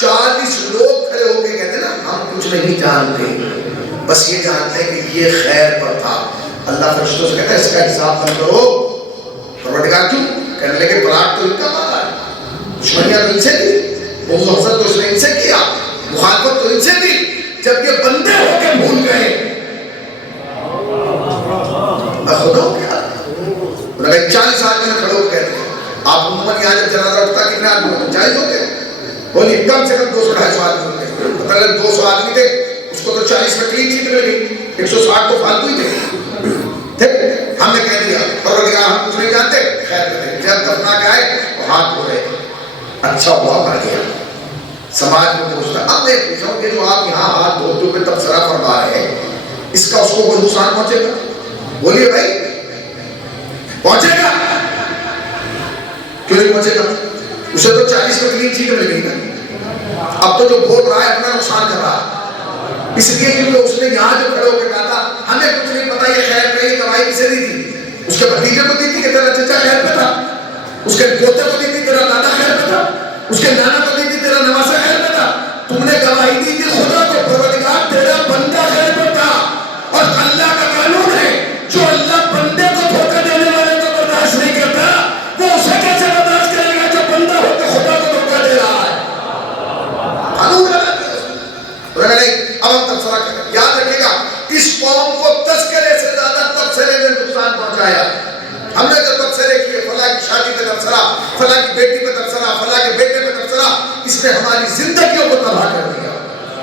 40 لوگ کھڑے ہو کے کہتے ہیں نا ہم کچھ نہیں جانتے بس یہ جانتے ہیں کہ یہ خیر پر تھا، اللہ فرشتوں سے کہتا ہے اس کا حساب نہ کرو. پروردگار کیوں؟ کہنے لگے برات تو ان کا مالا ہے، دشمنیاں تو ان سے تھی، بغض و حسد تو اس نے ان سے کیا، مخالفت تو ان سے تھی. جب یہ بندے ہو کے بھول گئے میں خدا ہوں کیا؟ 40 آدمی نے کھڑے ہو کہتے ہیں آپ عموماً یہاں جب جنازہ اٹھتا کتنے آدمی ہوتے ہیں؟ 40 ہوتے ہیں. بولیے کم سے کم 200-250 آدمی ہوتے ہیں. مطلب 200 آدمی تھے، اس کو تو 40 میں کلین چیٹ مل گئی، 160 تو فالتو ہی تھے. ہم نے کہہ دیا پروردگار ہم کچھ نہیں جانتے، خیر کریں. جب دفنا کے آئے وہ ہاتھ دھو رہے، اچھا ہوا مر گیا. سماج میں پوچھتا اب میں پوچھا ہوں کہ جو آپ یہاں ہاتھ دھوتے ہوئے تبصرہ فرما رہے ہیں اس کا اس کو کوئی نقصان پہنچے گا؟ بولیے بھائی پہنچے گا؟ کیوں نہیں پہنچے گا؟ اسے تو 40 میں کلین چیٹ مل گئی نا. اب تو جو بول رہا ہے اپنا نقصان کر رہا ہے، اس لیے کیونکہ اس نے یہاں جو کھڑے ہو کے کہا تھا ہمیں کچھ نہیں پتا یہ خیر پہ یہ دوائی کسے دی تھی. اس کے بھتیجے کو دی تھی کہ تیرا چچا خیر پہ تھا، اس کے پوتے کو دی تھی تیرا دادا خیر پہ تھا، اس کے نانا کو دی تھی تیرا نواسا خیر پہ تھا. تم نے گواہی دی تھی خدا کو پروردگار تیرا بندہ خیر پہ تھا. اور اللہ کا قانون ہے جو اللہ بندے کو دھوکہ دینے والے کو برداشت نہیں کرتا وہ اسے کیسے برداشت کرے گا جو بندہ ہو کے خدا کو دھوکہ دے رہا ہے. قانون ہے. اب ہم تبصرہ کریں، یاد رکھے گا اس قوم کو تذکرے سے زیادہ تبصرے نے نقصان پہنچایا. ہم نے جو تبصرے کیے فلاں کی شادی پہ تبصرہ، فلاں کی بیٹی پہ تبصرہ، فلاں کے بیٹے پہ تبصرہ، اس نے ہماری زندگیوں کو تباہ کر دیا.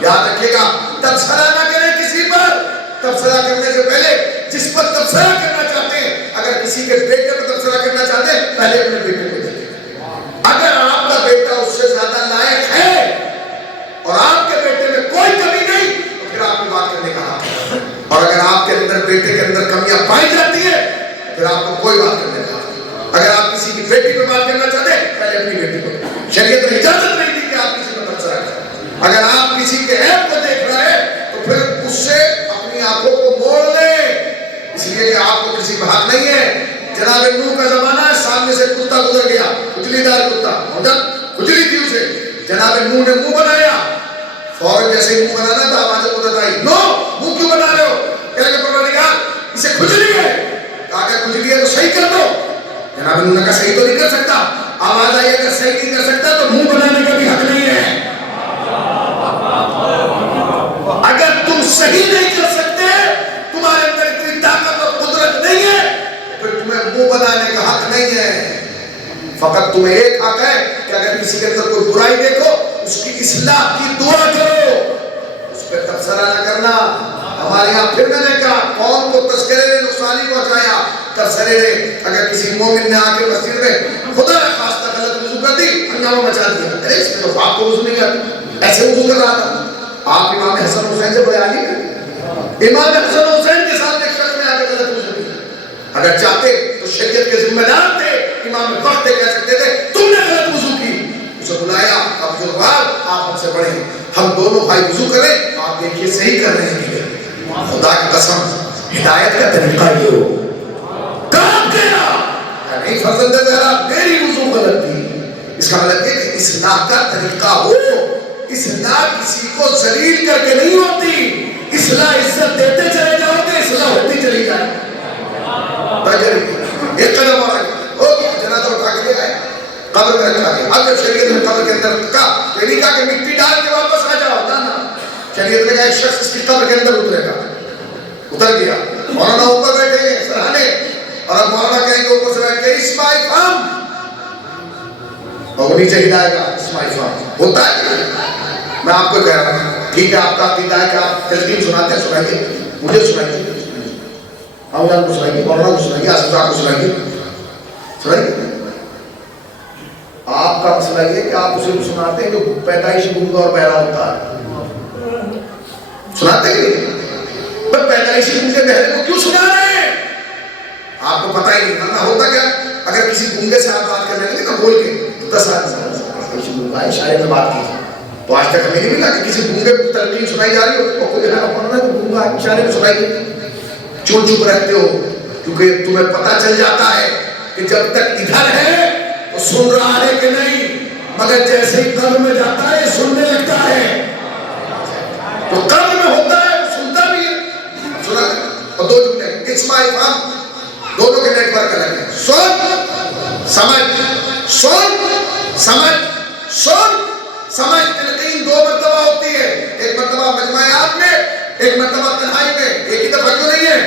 یاد رکھے گا تبصرہ نہ کریں کسی پر. تبصرہ کرنے سے پہلے جس پر تبصرہ کرنا چاہتے ہیں، اگر کسی کے بیٹے پر تبصرہ کرنا چاہتے ہیں پہلے اپنے بیٹے کو دیکھیں. اگر آپ کا بیٹا اس سے زیادہ لائق ہے اور آپ کے بیٹے میں کوئی کمی نہیں تو پھر آپ کی بات کرنے کا حق ہے. اور اگر آپ کے اندر بیٹے کے اندر کمیاں پائی جاتی ہیں پھر آپ کو کوئی بات کرنے کا حق ہے. اگر آپ کسی کی بیٹی پہ بات کرنا چاہتے ہیں پہلے اپنی بیٹی کو. شریعت نے اجازت نہیں دی کہ آپ کسی پر تبصرہ کریں. اگر آپ کسی کے عیب کو دیکھ رہے ہیں تو پھر اس سے اپنی آنکھوں کو موڑ لیں، اس لیے کہ آپ کو کسی پہ حق نہیں ہے. جناب نوح کا زمانہ ہے، سامنے سے کتا گزر گیا، کھجلی دار کتا، کھجلی تھی اسے. جناب نوح نے منہ بنایا، فوراً جیسے منہ بنانا تھا آواز قدرت آئی، نو منہ کیوں بنا رہے ہو؟ کہنے لگے پروردگار اسے کھجلی ہے. کہا کہ کھجلی ہے تو صحیح کر دو. جناب نوح نے کہا صحیح تو نہیں کر سکتا. آواز آئی اگر صحیح نہیں کر سکتا تو منہ بنانے کا بھی حق نہیں ہے. اگر تم صحیح نہیں کر سکتے، تمہارے اندر اتنی طاقت اور قدرت نہیں ہے، پھر تمہیں منہ بنانے کا حق نہیں ہے. فقط تمہیں ایک حق ہے کہ اگر کسی کے اندر کوئی برائی دیکھو اس کی اصلاح کی دعا کرو، اس پہ تبصرہ نہ کرنا. ہمارے یہاں پھر میں نے کہا قوم کو تذکرے نے نقصان ہی پہنچایا. تبصرے نے اگر کسی مومن نے آ کے مسجد میں خدا نے خواستہ غلط وضو کر دی، ہنگامہ مچا دیا، ارے اس میں تو آپ کو وضو نہیں آتی، ایسے وضو کر رہا تھا. آپ امام حسن حسین سے بڑے عالم ہیں. امام حسن حسین کے ساتھ ایک شخص نے آ کے غلط وضو کیا. اگر چاہتے تو شریعت کے ذمہ دار تھے امام وقت کہہ سکتے تھے تم نے غلط وضو کی. اسے بلایا، اب بزرگوار آپ ہم سے بڑے ہیں، ہم دونوں بھائی وضو کریں، آپ دیکھیے صحیح کر رہے ہیں کہ خدا کی قسم ہدایت کا طریقہ یہ ہو. کام کیا فرزند زہرا میری وضو غلط تھی. اس کا مطلب یہ کہ اصلاح کا طریقہ ہو. اصلاح کسی کو ذلیل کر کے نہیں ہوتی. اصلاح عزت دیتے چلے جاؤ گے, اصلاح ہوتی چلی جائے. ایک قدم اور آگے ہو گیا, جنازہ اٹھا کے لے آئے, قبر میں رکھا گیا. اب جب شریعت نے قبر کے اندر رکھا تو نہیں کہا کہ مٹی ڈال کے واپس آ جاؤ, نہ شریعت نے کہا ایک شخص اس کی قبر کے اندر اترے گا. اتر گیا, مولانا اوپر بیٹھے ہیں سرحانے, اور اب مولانا کہیں گے اوپر سے بیٹھ کے اسماعیل فام, اور وہ نیچے ہلائے گا اسماعیل فام. ہوتا ہے. میں آپ کو کہہ رہا ہوں, ٹھیک ہے آپ کا عقیدہ ہے کہ آپ تلقین سناتے ہیں, سنائیے, مجھے سنائیے, مولانا کو سنائیے, مولانا کو سنائیے, آصف صاحب کو سنائیے, سنائیے. آپ کا مسئلہ یہ کہ آپ اسے سناتے ہیں جو پیدائش گنگا اور بہرا ہوتا ہے. سناتے ہیں پر پیدائشی گنگے بہرے کو کیوں سنا رہے ہیں؟ آپ کو پتہ ہی نہیں. ورنہ ہوتا کیا, اگر کسی گنگے سے آپ بات کرنے لگے نا بول کے, تو 10 آدمی اشارے میں بات کی, تو آج تک ہمیں نہیں ملا کہ کسی گنگے کو تلقین سنائی جا رہی ہو, کوئی گنگا اشارے میں سنائیے. چون چپ رہتے ہو کیونکہ تمہیں پتہ چل جاتا ہے کہ جب تک ادھر ہے تو سن رہا ہے کہ نہیں, مگر جیسے ہی قبر میں جاتا ہے سننے لگتا ہے. تو قبر میں ہوتا ہے سنتا بھی ہے. سنا, اور دو جملے اسماعیل فام, دونوں کے نیٹ ورک الگ ہے. سن سمجھ, سن سمجھ, سن سمجھ. تلقین 2 مرتبہ ہوتی ہے, ایک مرتبہ مجمعات میں, ایک مرتبہ تنہائی میں. ایک ہی دفعہ کیوں نہیں ہے؟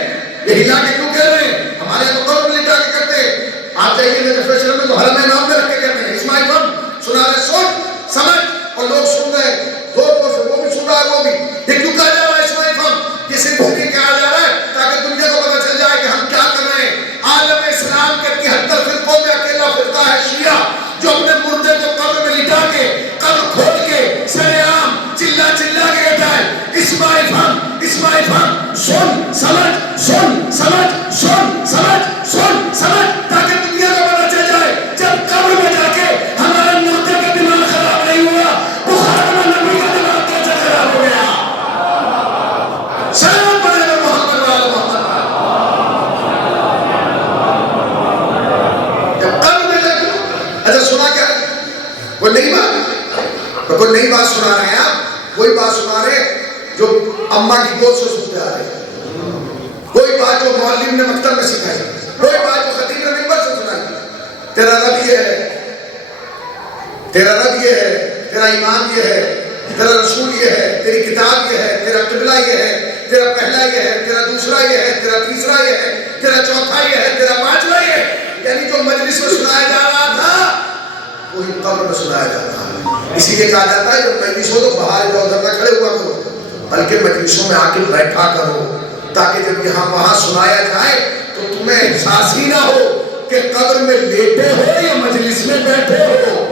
یہ ہلا کے کیوں کہہ رہے ہیں؟ ہمارے یہاں تو قبر میں لٹا کے کرتے ہیں. آپ جائیے نجف شریف میں تو حرم امام میں رکھ کے کہتے ہیں اسماعیل فام سنا رہے, سن سمجھ, اور لوگ سن رہے ہیں زور سے, وہ بھی سن رہا ہے, وہ بھی. یہ کیوں کہا جا رہا ہے اسماعیل فام؟ یہ صرف اس لیے کہا جا رہا ہے تاکہ دنیا کو پتہ چل جائے کہ ہم کیا کر رہے ہیں. عالم اسلام کے 73 فرقوں میں اکیلا فرقہ ہے شیعہ, جو اپنے مردے کو قبر میں لٹا کے, قبر کھول کے, سر عام چلا چلا کے کہتا ہے اسماعیل فام, اسماعیل فام. سن سمجھ, سن سمجھ, سن سمجھ, سن سمجھ, تاکہ دنیا کو پتہ چل جائے جب قبر میں جا کے ہمارے مردے کا دماغ خراب نہیں ہوا, بخار میں نبی کا دماغ کیسے خراب ہو گیا. سلام پڑھے گا محمد وعلی محمد. جب قبر میں جا کے, اچھا سنا کیا, کوئی نئی بات, کوئی نئی بات سنا رہے ہیں آپ, کوئی بات سنا رہے جو اماں کی گود سے سنتے آ رہے ہیں, کوئی بات جو معلم نے مکتب میں سکھائی, کوئی بات جو خطیب نے منبر سے سنائی. تیرا رب یہ ہے, تیرا رب یہ ہے, تیرا ایمان یہ ہے, تیرا رسول یہ ہے, تیری کتاب یہ ہے, تیرا قبلہ یہ ہے, تیرا پہلا یہ ہے, تیرا دوسرا یہ ہے, تیرا تیسرا یہ ہے, تیرا چوتھا یہ ہے, تیرا پانچواں یہ ہے. یعنی جو مجلس میں سنایا جا رہا تھا وہی قبر میں سنایا جاتا ہے. اسی لیے کہا جاتا ہے جب مجلس ہو تو باہر ادھر ادھر نہ کھڑے ہوا کرو, بلکہ مجلسوں میں آ کے بیٹھا کرو, تاکہ جب یہاں وہاں سنایا جائے تو تمہیں احساس ہی نہ ہو کہ قبر میں لیٹے ہو یا مجلس میں بیٹھے ہو.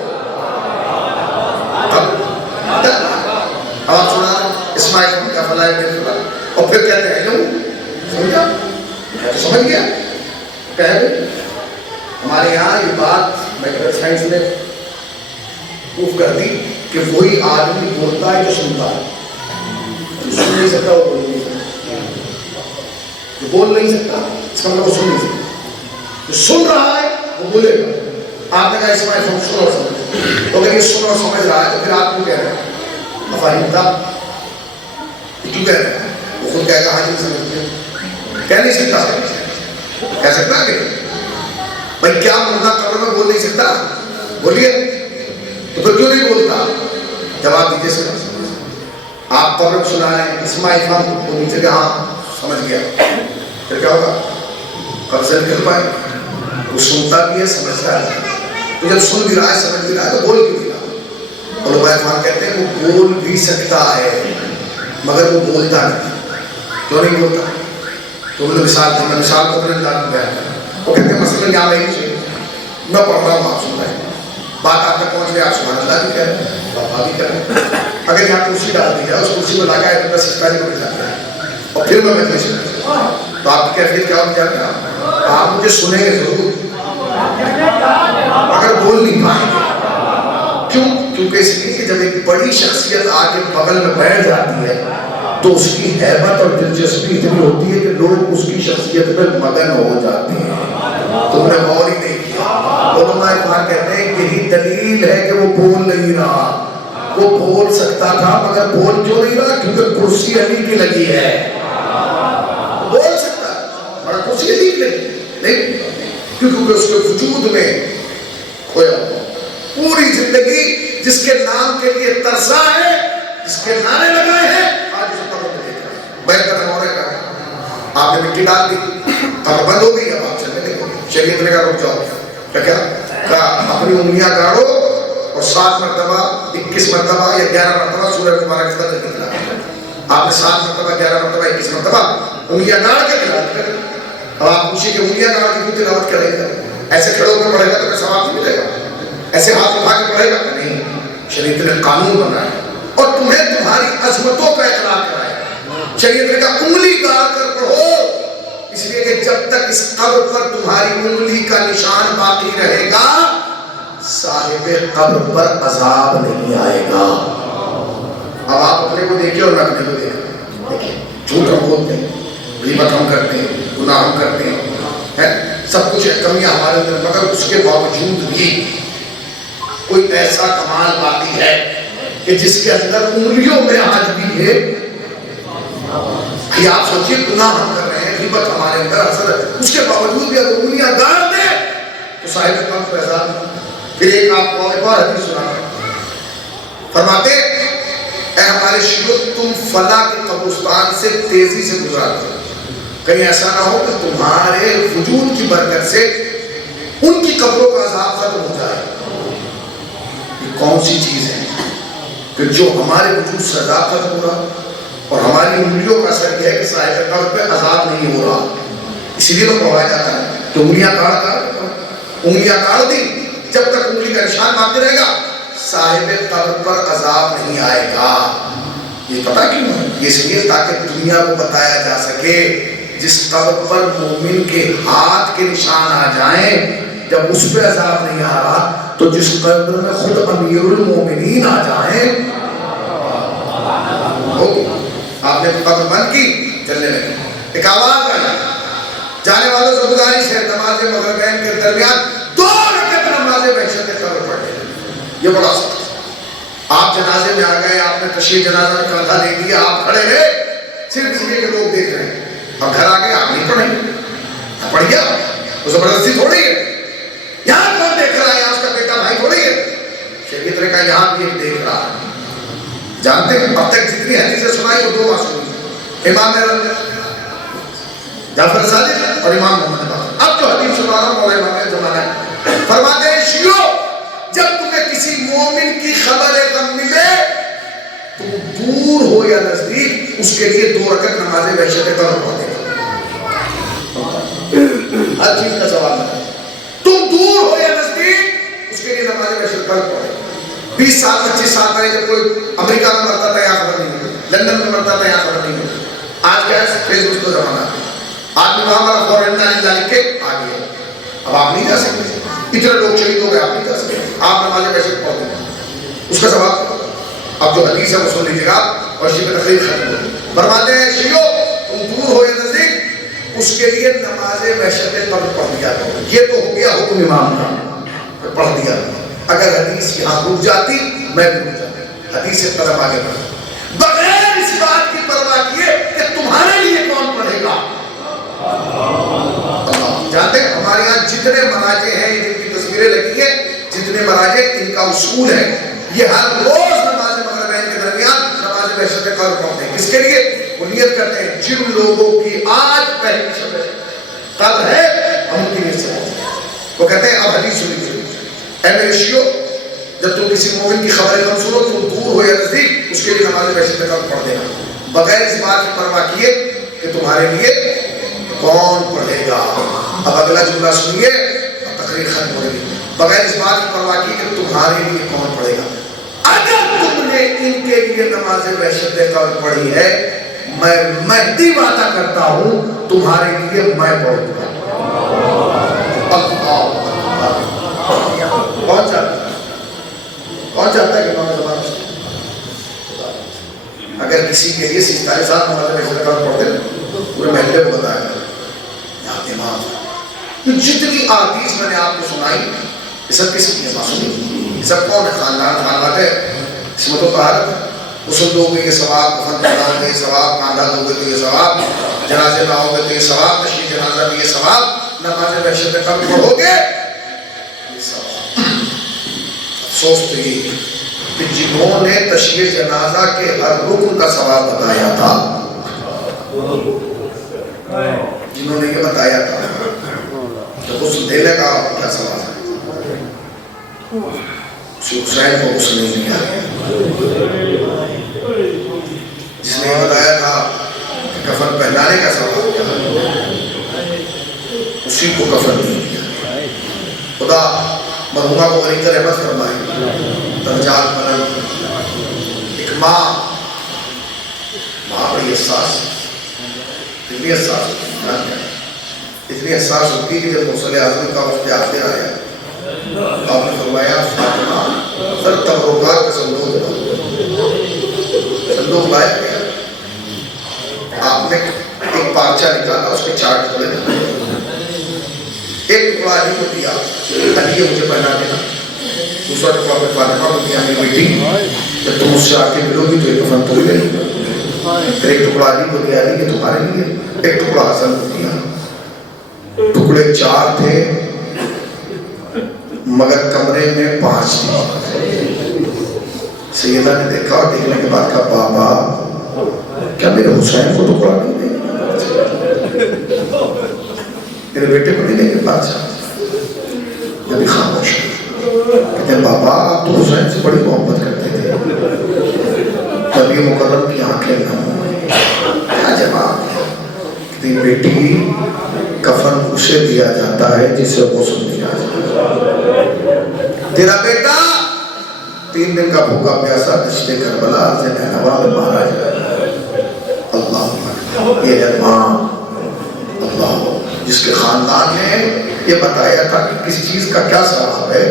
آپ سنا اسماعیل فام کا فلاح میں فلاح, اور پھر کہتے ہیں یوں سمجھا, سمجھ گیا. پہلے ہمارے یہاں یہ بات میڈیکل سائنس نے پروف کر دی کہ وہی آدمی بولتا ہے جو سنتا ہے. سن نہیں سکتا وہ بول نہیں سکتا, جو بول نہیں سکتا اس کا مطلب وہ سن نہیں سکتا. جو سن رہا ہے وہ بولے گا. آپ نے کہا اسماعیل فام سن اور سمجھ, تو اگر یہ سن اور سمجھ رہا ہے تو پھر آپ کیوں کہہ رہے ہیں مفاہیم تھا, کیوں کہہ رہے ہیں؟ وہ خود کہے گا ہاں جی سمجھتے ہیں, کہہ نہیں سکتا, کہہ سکتا کہ بھائی کیا مردہ قبر میں بول نہیں سکتا, بولیے, تو پھر کیوں نہیں بولتا؟ جواب دیجیے سر. آپ قبر میں سنا رہے ہیں اسماعیل فام, وہ نیچے کہ ہاں سمجھ گیا, پھر کیا ہوگا؟ قبر سے نکل پائے, وہ سنتا بھی ہے سمجھتا ہے. تو جب سن بھی رہا ہے سمجھ بھی رہا ہے تو بول کیوں نہیں رہا؟ علماء فرمان کہتے ہیں وہ بول بھی سکتا ہے مگر وہ بولتا نہیں. کیوں نہیں بولتا؟ تو میں نے مثال کو اپنے انداز میں بیان کرا. وہ کہتے ہیں مثلا یہاں نہیں چاہیے, میں پڑھ رہا ہوں آپ سن رہے ہیں, بات آپ تک پہنچ گئی, آپ سبحان اللہ بھی کہہ رہے ہیں, بابا بھی کہہ رہے ہیں. اگر یہاں کرسی ڈال دی جائے, اس کرسی میں لگا ہے تو سستا نہیں بڑھ جاتا ہے, اور پھر میں مجلس میں, تو آپ کی کیفیت کیا ہو جاتی ہے؟ آپ مجھے سنیں گے ضرور مگر بول نہیں پائیں گے. کیوں؟ کیونکہ اس لیے کہ جب ایک بڑی شخصیت آ کے بغل میں بیٹھ جاتی ہے تو اس کی ہیبت اور دلچسپی اتنی ہوتی ہے کہ لوگ اس کی شخصیت میں مگن ہو جاتے ہیں. تم نے غور ہی نہیں کیا, فرماتے ہیں یہی دلیل ہے کہ وہ بول نہیں رہا. وہ بول سکتا تھا مگر بول کیوں نہیں رہا؟ کیونکہ کرسی علی کی لگی ہے. بول سکتا مگر کرسی علی کی لگی نہیں، کیونکہ اس کے وجود میں کھویا ہوا پوری زندگی جس کے نام کے لیے ترسا ہے، جس کے نعرے لگائے ہیں، آج اس قبر میں دیکھ رہا ہے. بیٹھ کر ہو رہے گا، آپ نے مٹی ڈال دی، قبر بند ہو گئی، اب آپ چلنے نہیں ہوگی. شریعت نے کہا رک جاؤ. کیا کہا اپنی انگلیاں گاڑو اور 7 مرتبہ 21 مرتبہ یا 11 مرتبہ سورہ مبارک کی تلاوت کریں. آپ نے 7 مرتبہ 11 مرتبہ 21 مرتبہ انگلیاں گاڑ کے تلاوت کریں. اب آپ پوچھیں کہ انگلیاں گاڑ کے کیوں تلاوت کرے گا؟ ایسے کھڑے ہو کر پڑھے گا تو کوئی ثواب نہیں ملے گا. ایسے ہاتھ اٹھا کے پڑھے گا نہیں. شریعت نے قانون بنایا اور تمہیں تمہاری عظمتوں کا اقرار کرایا. شریعت نے کہا انگلی گاڑ کر پڑھو، اس لیے کہ جب تک اس قبر پر تمہاری انگلی کا نشان باقی رہے گا صاحب قبر پر عذاب نہیں آئے گا. اب آپ اپنے کو دیکھیں اور میں اپنے کو دیکھیں. جھوٹ ہم بولتے ہیں، غیبت ہم کرتے ہیں، گناہ ہم کرتے ہیں، سب کچھ ہے، کمیاں ہمارے اندر، مگر اس کے باوجود بھی کوئی ایسا کمال باقی ہے کہ جس کے اندر انگلیوں میں آج بھی ہے. یہ آپ سوچیے گناہ ہم کر رہے ہیں، غیبت ہمارے اندر اثر ہے، اس کے باوجود بھی اگر انگلیاں گاڑ دیں تو صاحب قبر کو عذاب نہیں. پھر ایک آپ کو ایک اور حدیث سنا فرماتے اے ہمارے شیعو تم فلاں کے قبرستان سے تیزی سے گزارتے ہو، کہیں ایسا نہ ہو کہ تمہارے وجود کی برکت سے ان کی قبروں کا عذاب ختم ہو جائے. یہ کون سی چیز ہے کہ جو ہمارے وجود سے عذاب ختم ہو رہا اور ہماری انگلیوں کا اثر یہ ہے کہ صاحب قبر پہ عذاب نہیں ہو رہا. اسی لیے تو پڑھایا جاتا ہے کہ انگلیاں کاٹ دی، جب تک انگلی کا نشان باقی رہے گا صاحب قبر پر عذاب نہیں آئے گا. یہ پتہ کیوں ہے؟ یہ اس لیے تاکہ دنیا کو بتایا جا سکے جس قبر پر مومن کے ہاتھ کے نشان آ جائیں، جب اس پہ عذاب نہیں آ رہا تو جس قبر میں خود امیر المومنین آ جائیں. آپ نے قبر بند کی، چلنے لگے. ایک آواز آئی، جانے والوں سے گزارش ہے نماز مغربین کے درمیان 2 رکعت نماز وحشت قبر پڑھ لیں. یہ بڑا سخت ہے. آپ جنازے میں آ گئے، آپ نے تشریح جنازہ میں کندھا دے دیا، آپ کھڑے رہے صرف اس لیے کہ لوگ دیکھ رہے ہیں. اب گھر آ گئے، آپ نہیں پڑھیں گے، پڑھ گیا، وہ زبردستی تھوڑی ہے. یہاں کون دیکھ رہا ہے؟ یہاں اس کا بیٹا بھائی تھوڑی ہے. شریعت نے کہا یہاں بھی ایک دیکھ رہا ہے. جانتے ہیں اب تک جتنی حدیثیں سنائی وہ 2 معصوم ہیں، امام جعفر صادق اور امام محمد باقر. اب جو حدیث سنا رہا ہوں مولا امام زمانہ ہے، فرماتے ہیں شیعو جب تمہیں کسی مومن کی خبر غم ملے تو دور ہو یا نزدیک اس کے لیے 2 رکعت نماز وحشت قبر پڑھ دے. ہر چیز کا ثواب ہے. تم دور ہو یا نزدیک اس کے لیے نماز وحشت قبر پڑھ دے. 20 سال 25 سال پہلے جب کوئی امریکہ میں مرتا تھا یہاں خبر نہیں ملی، لندن میں مرتا تھا یہاں خبر نہیں ملی. آج کیا ہے؟ فیس بک کا زمانہ ہے. آدمی وہاں ہمارا فورن لکھ کے آ گیا. اب آپ نہیں جا سکتے، اتنے لوگ شہید ہو گئے، آپ نہیں جا سکتے. آپ نماز وحشت پڑھ دیں، اس کا ثواب. اب جو حدیث ہے وہ سن لیجیے گا اور اسی پہ تقریر ختم ہو. فرماتے ہیں شیعو تم دور ہو یا نزدیک اس کے لیے نماز وحشت قبر پڑھ دیا کرو. یہ تو ہو گیا حکم امام کا، پڑھ دیا. اگر حدیث یہاں رک جاتی میں بھی رک جاتی. حدیث سے قدم آگے بڑھا بغیر اس بات کی پرواہ کیے کہ تمہارے لیے کون پڑھے گا. جانتے ہیں ہمارے یہاں جتنے مراجع ہیں، ان کی تصویریں لگی ہیں، جتنے مراجع ان کا اصول ہے یہ ہر روز نماز مغربین کے درمیان نماز وحشت قبر پڑھتے ہیں. کس کے لیے؟ وہ نیت کرتے ہیں جن لوگوں کی آج پہلی شب قبر ہے ہم ان کی نیت سے پڑھتے ہیں. وہ کہتے ہیں اب حدیث سنی چاہیے. اے میرے شیعو جب تم کسی مومن کی خبر غم سنو تم دور ہو یا نزدیک اس کے لیے نماز وحشت قبر پڑھ دینا بغیر اس بات کی پرواہ کیے کہ تمہارے لیے کون پڑھے گا. اب اگلا جملہ سنیے اور تقریر ختم ہو رہی ہے. بغیر اس بات کی پرواہ کی کہ تمہارے لیے کون پڑھے گا. اگر تم نے ان کے لیے نماز وحشت قبر پڑھی ہے میں مہدی وعدہ کرتا ہوں تمہارے لیے میں پڑھوں گا. کون چاہتا ہے کہ امام زمان اگر کسی کے لیے 47 سال نماز وحشت قبر پڑھتے پورے محلے کو بتایا امام. جتنی احادیث میں نے آپ کو سنائی یہ سب کس کی ہے؟ معصومی. یہ سب کون ہے؟ خاندان ہے. عصمت و طہارت. غسل دو گے یہ ثواب، کفن پہناؤ گے یہ ثواب، کاندھا دو گے تو یہ ثواب، جنازے میں آؤ گے تو یہ ثواب، تشریح جنازہ بھی یہ ثواب، نماز وحشت قبر پڑھو گے یہ ثواب. افسوس تو یہ کہ جنہوں نے تشریح جنازہ کے ہر رکن کا ثواب بتایا تھا، جنہوں نے یہ بتایا تھا تو غسل دینے کا کیا ثواب ہے؟ حسین کو غسل نہیں دیا. جس نے یہ بتایا تھا کہ کفن پہنانے کا ثواب کیا ہے، اسی کو کفن نہیں دیا. خدا مرحومہ کو غریب رحمت فرمائے، درجات بلند. ایک ماں بڑی حساس، اتنی حساس ہوتی کہ جب غسل اعظم کا وقت آخر آیا آپ نے فرمایا فاطمہ سر تبرکات کا صندوق لائے گیا. آپ نے ایک پارچہ نکالا، اس کے 4 ٹکڑے نکالے. ایک ٹکڑا علی کو دیا، علی یہ مجھے پہنا دینا. دوسرا ٹکڑا اپنے فاطمہ کو دیا، میری بیٹی جب تم اس سے آ کے ملو گی تو ایک کفن تم لے لے. پھر ایک ٹکڑا علی کو دیا، علی کہ تمہارے لیے. ایک ٹکڑا حسن کو دیا. ٹکڑے 4 تھے مگر کمرے میں 5 تھے. سیدہ نے دیکھا اور دیکھنے کے بعد کہا بابا کیا میرے حسین کو ٹکڑا نہیں دیں گے؟ میرے بیٹے کو نہیں دیں گے بادشاہ؟ جبھی خاموش کہتے ہیں بابا آپ تو حسین سے بڑی محبت کرتے تھے. نبی مکرم کی آنکھیں نم ہو گئی. کیا جواب ہے؟ کہتی بیٹی کفن اسے دیا جاتا ہے جسے غسل دیا جاتا ہے. تیرا بیٹا 3 دن کا بھوکا پیاسا دشت کربلا سے نینوا میں مارا جائے. اللہ یہ ہے ماں، اللہ جس کے خاندان نے یہ بتایا تھا کہ کس چیز کا کیا ثواب ہے،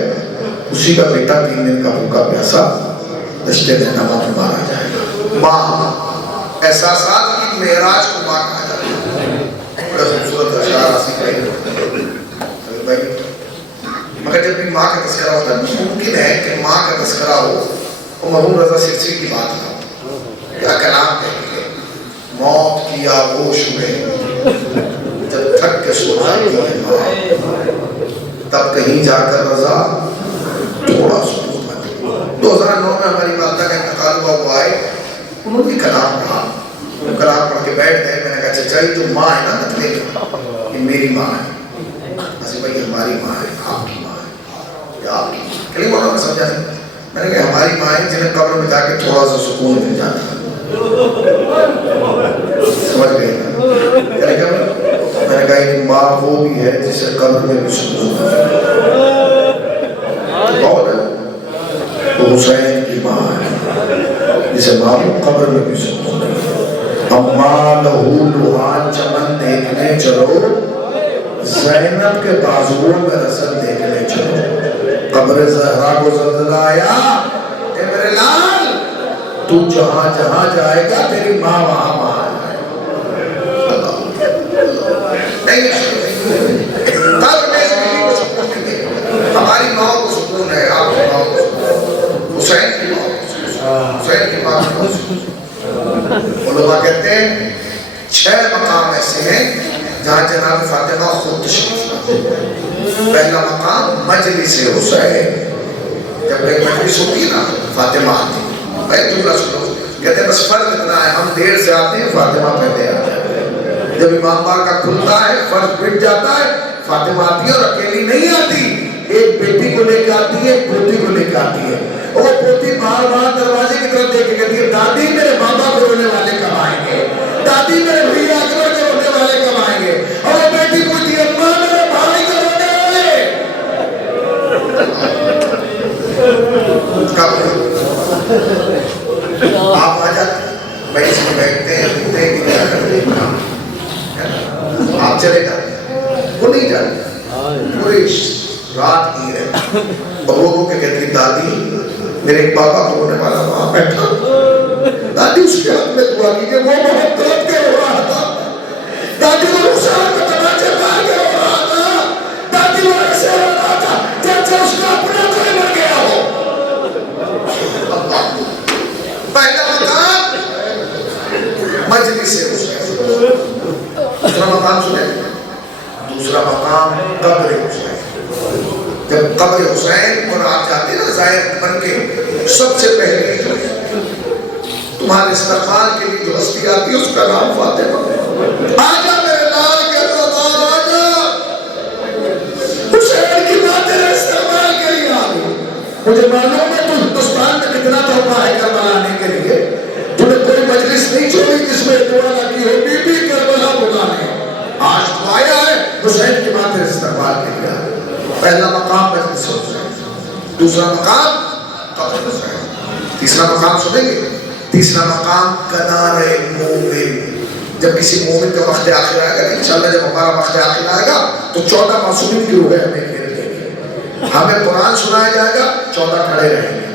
اسی کا بیٹا 3 دن کا بھوکا پیاسا دشت نینوا میں مارا جائے گا. ماں احساسات کی معراج کو ماں کہا جاتا ہے. بڑے خوبصورت اشعار حاصل کریں مگر جب بھی ماں کا تذکرہ ہوتا ہے ممکن ہے کہ ماں کا تذکرہ ہو اور مرحوم رضا سرسی کی بات ہو. کیا کلام کہیں گے، موت کی آغوش میں جب تھک کے سو جاتی ہے ماں تب کہیں جا کر رضا تھوڑا سکون پاتی. 2009 میں ہماری والدہ کا انتقال ہوا وہ آئے، انہوں نے کلام پڑھا. کلام پڑھ کے بیٹھ گئے. میں نے کہا چچا یہ جو ماں ہے نا مطلب یہ میری ماں ہے. ایسے بھائی ہماری ماں ہے، آپ کی ماں ہے یا آپ کی ماں؟ کلی بولوں میں سمجھا نہیں. میں نے کہا ہماری ماں ہے جنہیں قبر میں جا کے تھوڑا سا سکون مل جاتا ہے. سمجھ گئے نا؟ میں نے کہا ایک ماں وہ بھی ہے جسے قبر میں بھی سکون ہے. کون ہے؟ وہ حسین کی ماں ہے جسے ماں قبر میں بھی سکون ہے. اماں لہو لوہان چمن دیکھنے چلو، زینب کے بازوؤں میں رسل دیکھنے چلو. قبر زہرا کو زلزلہ آیا، اے میرے لال تو جہاں جہاں جائے گا تیری ماں وہاں وہاں جائے گا. قبر میں اس بیٹی کو سکون نہیں ہے. ہماری ماں کو سکون ہے، آپ کی ماں کو سکون، حسین کی ماں کو سکون، حسین کی ماں کو سکون. علماء کہتے ہیں 6 مقام ایسے ہیں جہاں جناب فاطمہ خود تشریف لاتے ہیں. پہلا مقام مجلس حسین. جب ایک مجلس ہوتی ہے نا فاطمہ آتی ہے، بھائی جملہ سنو، کہتے ہیں بس فرق اتنا ہے ہم دیر سے آتے ہیں فاطمہ پہلے آتے ہیں. جب امام بار کا کھلتا ہے فرض مٹ جاتا ہے، فاطمہ آتی ہے اور اکیلی نہیں آتی، ایک بیٹی کو لے کے آتی ہے، ایک پوتی کو لے کے آتی ہے. اور پوتی بار بار دروازے کی طرف دیکھ کے کہتی ہے دادی میرے بابا کو رونے والے کب آئیں گے، دادی میرے بھیا اکبر کے رونے والے کب آئیں گے. اور وہ بیٹی پوچھتی ہے ماں میرے بھائی کے رونے والے کب ہیں؟ آپ آ جاتے ہیں بھائی اس میں بیٹھتے ہیں رکھتے ہیں کہ کیا کرتے ہیں، آپ چلے جاتے ہیں، وہ نہیں جاتے. پوری رات کی ہے اور وہ کہ کہتی دادی میرے ایک بابا کو رونے والا وہاں بیٹھا، دادی اس کے ہاتھ میں دعا کیجیے، وہ بہت تڑپ کے رو رہا تھا، دادی وہ رخسار کو تماچے مار کے رو رہا تھا، دادی وہ ایسے رو رہا تھا جیسے اس کا جب قبر حسین اور آپ جاتے نا زائر بن کے، سب سے پہلے جو تمہارے استقبال کے لیے جو ہستی آتی ہے اس کا نام فاطمہ۔ آجا میرے لال کے عزیزدار، آجا حسین کی بات تیرے استقبال کے لیے آ گئی۔ مجھے معلوم ہے تو ہندوستان میں کتنا تحفہ ہے کربلا آنے کے لیے، تو نے کوئی مجلس نہیں چھوڑی جس میں دعا نہ کی ہو، بی بی کربلا بلانے۔ آج تو آیا ہے حسین کی بات تیرے استقبال کے لیے آ گئی۔ پہلا مقام مجلس حسین، دوسرا مقام قبر حسین، تیسرا مقام سنیں گے، تیسرا مقام کنار مومن۔ جب کسی مومن کا وقت آخر آئے گا، انشاءاللہ جب ہمارا وقت آخر آئے گا تو 14 معصومین کی روحیں ہمیں گھیر لیں گے۔ ہمیں قرآن سنایا جائے گا، 14 کھڑے رہیں گے۔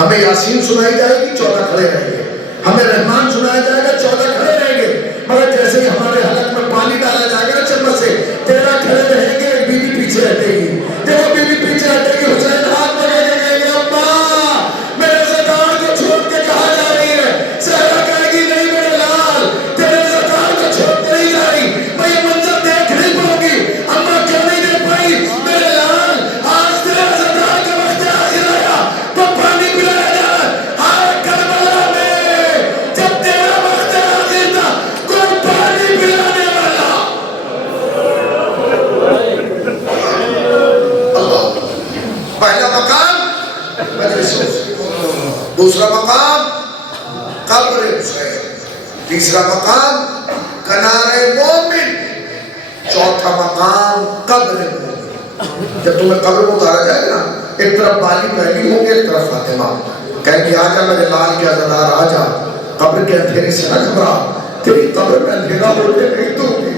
ہمیں یاسین سنائی جائے گی، 14 کھڑے رہیں گے۔ ہمیں رحمان سنایا جائے گا، 14 کھڑے رہیں گے۔ مگر جیسے ہی ہمارے حلق میں پانی ڈالا جائے گا چمچ سے، 13 کھڑے رہیں گے، ایک بیوی پیچھے ہٹے گی۔ جب وہ بیوی پیچھے ہٹے گی، حسین ہاتھ بڑھے گے، کہیں گے ابا میرے زدار کو چھوڑ کے کہاں جا رہی ہے؟ صحرا کہے گی نہیں میرے لال، تیرے زدار کو چھوڑ کے نہیں جا رہی، میں یہ منظر دیکھ نہیں پاؤں گی۔ اما کیوں نہیں دیکھ پائی؟ میرے لال آج تیرے زدار کا وقت آخر آیا تو پانی پلایا جائے۔ ہر کربلا میں جب تیرا وقت آخر تھا کوئی پانی پلانے والا۔ اللہ، پہلا مقام مجلس حسین، دوسرا مقام قبر حسین، تیسرا مقام کنار مومن، چوتھا مقام قبر مومن۔ جب تمہیں قبر میں اتارا جائے گا، ایک طرف بالی پہلی ہوں گے، ایک طرف فاطمہ، کہیں گے آجا میرے لال کے عزیزدار، آجا قبر کے اندھیرے سے نہ گھبرا، تیری قبر میں اندھیرا ہونے نہیں دوں گی۔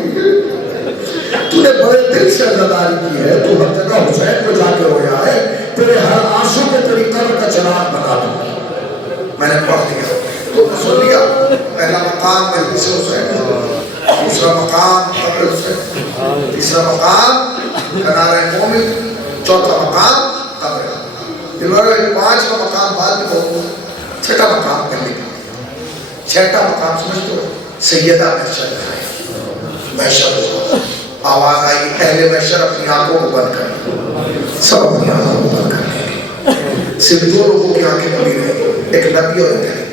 تو نے بڑے دل سے عزیزداری کی ہے، تو ہر جگہ حسین کو جا کے رویا ہے، تیرے ہر آنسو کو تیری قبر کا چراغ بنا دوں گا۔ میں نے پڑھ دیا تو سن لیا، پہلا مقام مجلس حسین، دوسرا مقام قبر حسین، تیسرا مقام کنار مومن، چوتھا مقام قبر۔ یہ 5 کا مقام بعد میں بہت، چھٹا مقام پہلے کا۔ چھٹا مقام سمجھتے ہو؟ سیدہ محشر ہے، محشر آواز آئی، اہل محشر اپنی آنکھوں کو بند کر، سب اپنی آنکھوں کو بند کر لیں گے، صرف 2 لوگوں کی آنکھیں کھلی رہیں گی، ایک نبی اور ایک علی۔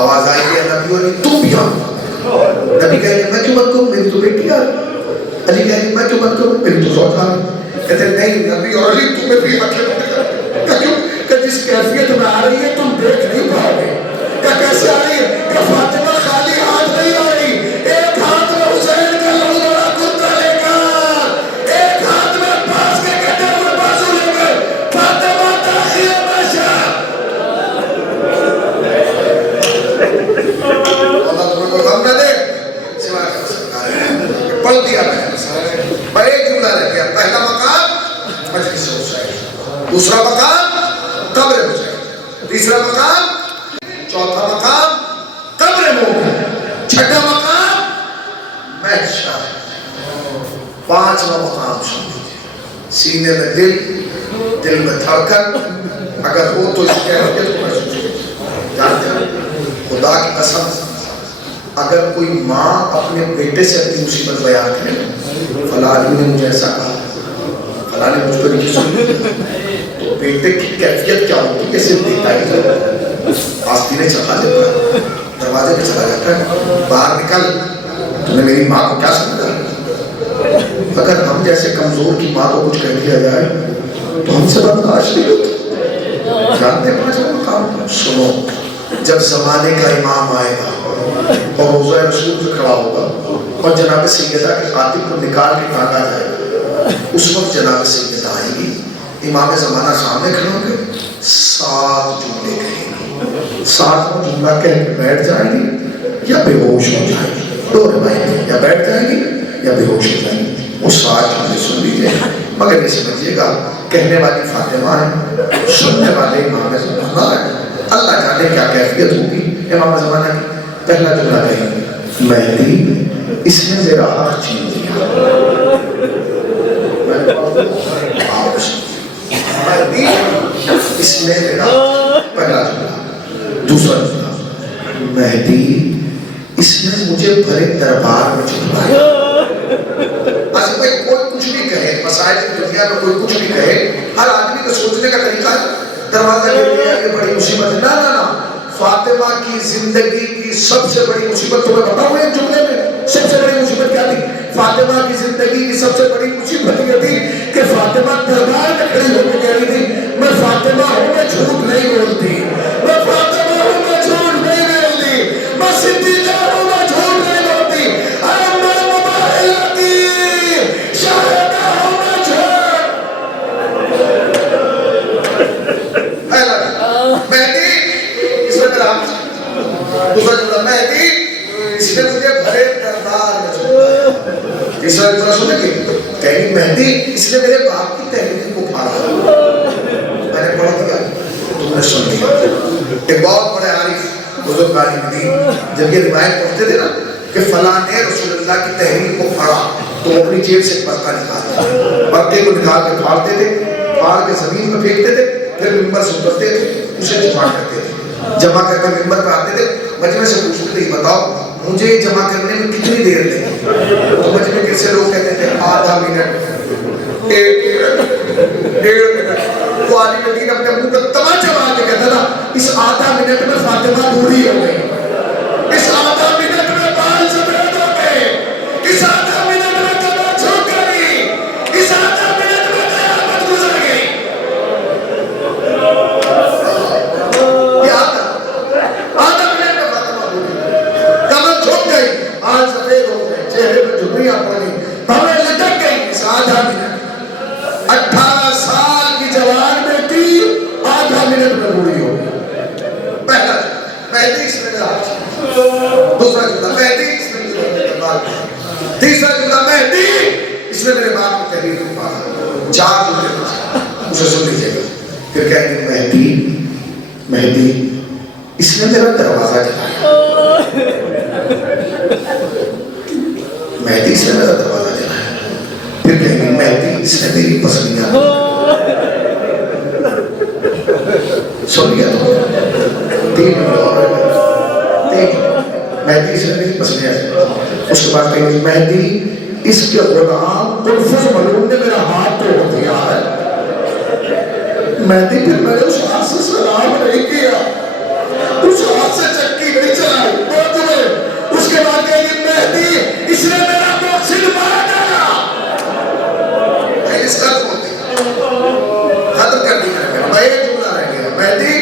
آواز آئی ہے نبی اور علی، تم بھی آنکھ۔ نبی کہیں گے میں کیوں بند کروں، میری تو بیٹی آ رہی۔ علی کہیں گے میں کیوں بند کروں، میری تو زوجہ آ رہی۔ کہتے ہیں نہیں نبی اور علی تمہیں بھی آنکھیں بند کر، کہ کیوں؟ کہ جس کیفیت میں آ رہی ہے تم دیکھ نہیں پاؤ گے۔ کہ کیسے آ رہی ہے؟ کہ فاطمہ خالی ہاتھ نہیں آ رہی، ایک ہاتھ میں حسین کا لہو بڑا کرتا لے کر، ایک ہاتھ میں عباس کے کٹے ہوئے بازو لے کر، فاطمہ داخل محشر۔ اللہ تمہیں کو غم نہ دے، سوائے کا سرکار ہے، پڑھ دیا میں نے، پر ایک جملہ رہ گیا، پہلا مقام مجلس حسین، دوسرا مقام قبر حسین، تیسرا مقام، چوتھا مقام قبر مومن، چھٹا مقام محشر، 5واں مقام سینے میں دل میں دھڑکن اگر ہو تو اس کیفیت کو محسوس کریں۔ جانتے ہیں خدا کی قسم، اگر کوئی ماں اپنے بیٹے سے اپنی مصیبت بیان کرے، فلاں نے مجھے ایسا کہا، فلاں نے مجھ پر یہ سنی، تو بیٹے کی کیفیت کیا ہوتی ہے؟ کیسے دیتا ہی جاتا، آستینے چلا دیتا ہے، دروازے پہ چلا جاتا ہے، باہر نکل، تو نے میری ماں کو کیا سمجھا؟ اگر ہم جیسے کمزور کی ماں کو کچھ کہہ دیا جائے تو ہم سے برداشت نہیں ہوتی۔ جانتے ہیں 5واں مقام سنو، جب زمانے کا امام آئے گا اور روضہ رسول پہ کھڑا ہوگا اور جناب سیدہ کے قاتل کو نکال کے ٹانگا جائے گا، اس وقت جناب سیدہ آئے گی، امام زمانہ سامنے کھڑے ہوں گے، 7 جملے کہیں گے، 7واں جملہ کہہ کے بیٹھ جائیں گی یا بے ہوش ہو جائیں گی، 2 روایتیں، یا بیٹھ جائیں گی یا بے ہوش ہو جائیں گی۔ وہ 7 جملے سن لیجیے، مگر یہ سمجھیے گا کہنے والی فاطمہ ہے، سننے والے امام زمانہ ہے۔ اللہ جانے کیا کیفیت ہوگی امام زمانہ کی۔ پہلا جملہ کہیں مہدی اس نے میرا حق چھین لیا، مہدی اس نے میرا، پہلا جملہ۔ دوسرا جملہ مہدی اس نے مجھے بھرے دربار میں چھپایا۔ کوئی کچھ بھی کہے، مسائل کی دنیا میں کوئی کچھ بھی کہے، ہر آدمی سوچنے کا طریقہ ہے دروازہ گر گیا یہ بڑی مصیبت ہے. نہ فاطمہ کی زندگی کی سب سے بڑی مصیبت تمہیں بتاؤں ایک جملے میں سب سے بڑی مصیبت کیا تھی؟ فاطمہ کی زندگی کی سب سے بڑی مصیبت یہ تھی کہ فاطمہ دربار میں کھڑی ہو کے کہہ رہی تھی میں فاطمہ ہوں میں جھوٹ نہیں بولتی, میں فاطمہ ہوں میں جھوٹ نہیں بولتی, میں صدیقہ ہوں میں جھوٹ نہیں بولتی, میں مباہلہ کی شاہدہ ہوں میں جھوٹ. مہدی اس میں میرا دوسرا جملہ مہدی اس نے مجھے بھرے کردار میں چھوڑا. تیسرا جملہ سنیں گے کہیں مہدی اس نے میرے باپ کی تحریر کو پھاڑا. میں نے پڑھ دیا تم نے سن لیا. ایک بہت بڑے عارف بزرگ عالم دین جب یہ روایت پڑھتے تھے نا کہ فلاں نے رسول اللہ کی تحریر کو پھاڑا تو وہ اپنی جیب سے پرتہ نکالتے, پرتے کو نکال کے پھاڑتے تھے, پھاڑ کے زمین میں پھینکتے تھے, پھر ممبر سے اترتے تھے اسے جمع کرتے تھے. جمع کر کے ممبر پہ آتے تھے, مجمع سے پوچھتے تھے بتاؤ مجھے جمع کرنے میں کتنی دیر لگی؟ تو مجمع کے سے لوگ کہتے تھے آدھا منٹ, 1.5 منٹ. وہ عالم دین اپنے منہ پر تماچا مار کے کہتا تھا اس آدھا منٹ میں فاطمہ بوڑھی ہو گئی, اس آدھا منٹ میں بال سفید ہو گئے, اس آدھا منٹ میں کمر جھک گئی, اس آدھا منٹ میں قیامت گزر گئی. آدھا منٹ میں فاطمہ بوڑھی, کمر جھک گئی, بال سفید ہو گئے, چہرے پہ جھریاں پڑ گئی, بھویں لٹک گئی. اس آدھا منٹ 18 سال کی جوان بیٹی آدھا منٹ میں بوڑھی ہو گئی. پہلا مہدی اس میں میرا ہاتھ, دوسرا جملہ مہدی اس میں میرے باپ, تیسرا جملہ مہدی اس میں میرے باپ کی تحریر کو پھاڑا. 4 جملے اسے سن لیجیے گا. پھر کہیں گے مہدی اس نے میرا دروازہ جلایا, مہدی اس نے میرا دروازہ جلایا. پھر کہیں گے مہدی اس نے میری پسلیاں, سن لیا تو 3 منٹ اور مہدی اس نے میری پسلیاں. اس کے بعد کہیں گے مہدی اس کے غلام قرفز ملعون نے میرا ہاتھ توڑ دیا ہے. مہدی پھر میں نے اس ہاتھ سے سلام نہیں کیا, اس ہاتھ سے چکی نہیں چلائی. اس کے بعد کہیں گے مہدی اس نے میرا محسن مار ڈالا. اس کا ختم کر دیا. میں ایک جملہ رہ گیا, مہدی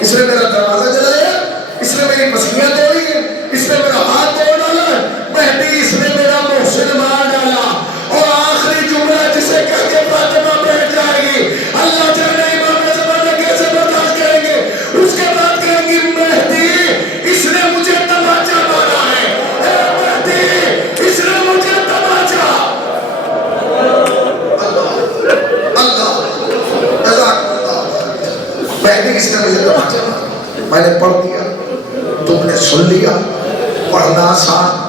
اس نے میرا دروازہ جلایا, اس نے میری پسلیاں توڑی, اس نے میرا ہاتھ توڑ ڈالا, مہدی اس نے میرا محسن مار ڈالا. اور آخری جملہ جسے کہہ کے فاطمہ بیٹھ جائے گی, اللہ جانے امام زمانہ کیسے برداشت کریں گے. اس کے بعد کہیں گی مہدی اس نے مجھے تماچا مارا ہے, اے مہدی اس نے مجھے تماچا. اللہ جزاک اللہ. مہدی اس نے مجھے تماچا مارا, میں نے پڑھ دیا, تم نے سن لیا. پڑھنا آسان,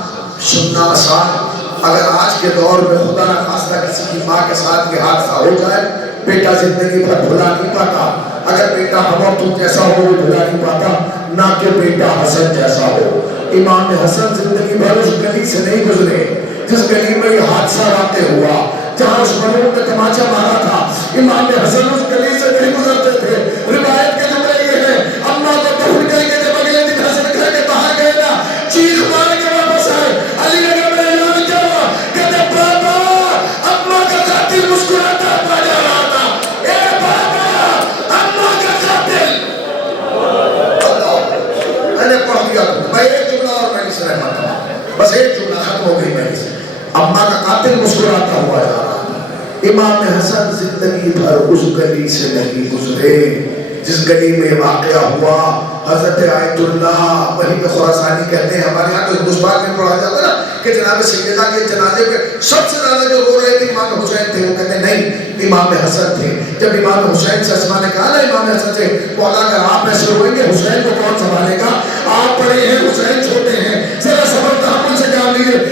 سننا آسان. اگر آج کے دور میں خدا نہ خواستہ کسی کی ماں کے ساتھ یہ حادثہ ہو جائے, بیٹا زندگی بھر بھلا نہیں پاتا. اگر بیٹا ہم اور تم جیسا ہو وہ بھلا نہیں پاتا, نہ کہ بیٹا حسن جیسا ہو. امام حسن زندگی بھر اس گلی سے نہیں گزرے جس گلی میں یہ حادثہ واقع ہوا, جہاں اس ملعون نے تماچا مارا تھا. امام حسن اس گلی سے نہیں گزرتے تھے. روایت کے جملے یہ ہے, اماں کو دفن کر کے جب اگلے دن حسن گھر کے باہر گئے نا, چیخ مار کے واپس آئے. علی نگر میں اعلان کیا ہوا, کہتے بابا اماں کا قاتل مسکراتا ہوا جا رہا تھا. اے بابا اماں کا قاتل. میں نے پڑھ دیا, میں ایک جملہ اور میں اس رحمت ہوں, بس ایک جملہ ختم ہو گئی. میں اس اماں کا قاتل مسکراتا ہوا جا رہا تھا. امام حسن زندگی بھر اس گلی سے نہیں گزرے جس گلی میں واقعہ ہوا. حضرت آیت اللہ وحید خراسانی کہتے ہیں, ہمارے یہاں تو ہندوستان میں پڑھا جاتا ہے نا کہ جناب سیدہ کے جنازے پہ سب سے زیادہ جو رو رہے تھے امام حسین تھے. وہ کہتے ہیں نہیں امام حسن تھے. جب امام حسین سے اسما نے کہا نا امام حسن سے, وہ اگر آپ ایسے روئیں گے حسین کو کون سنبھالے گا, آپ بڑے ہیں حسین چھوٹے ہیں, ذرا صبر تحمل سے کام لیجیے.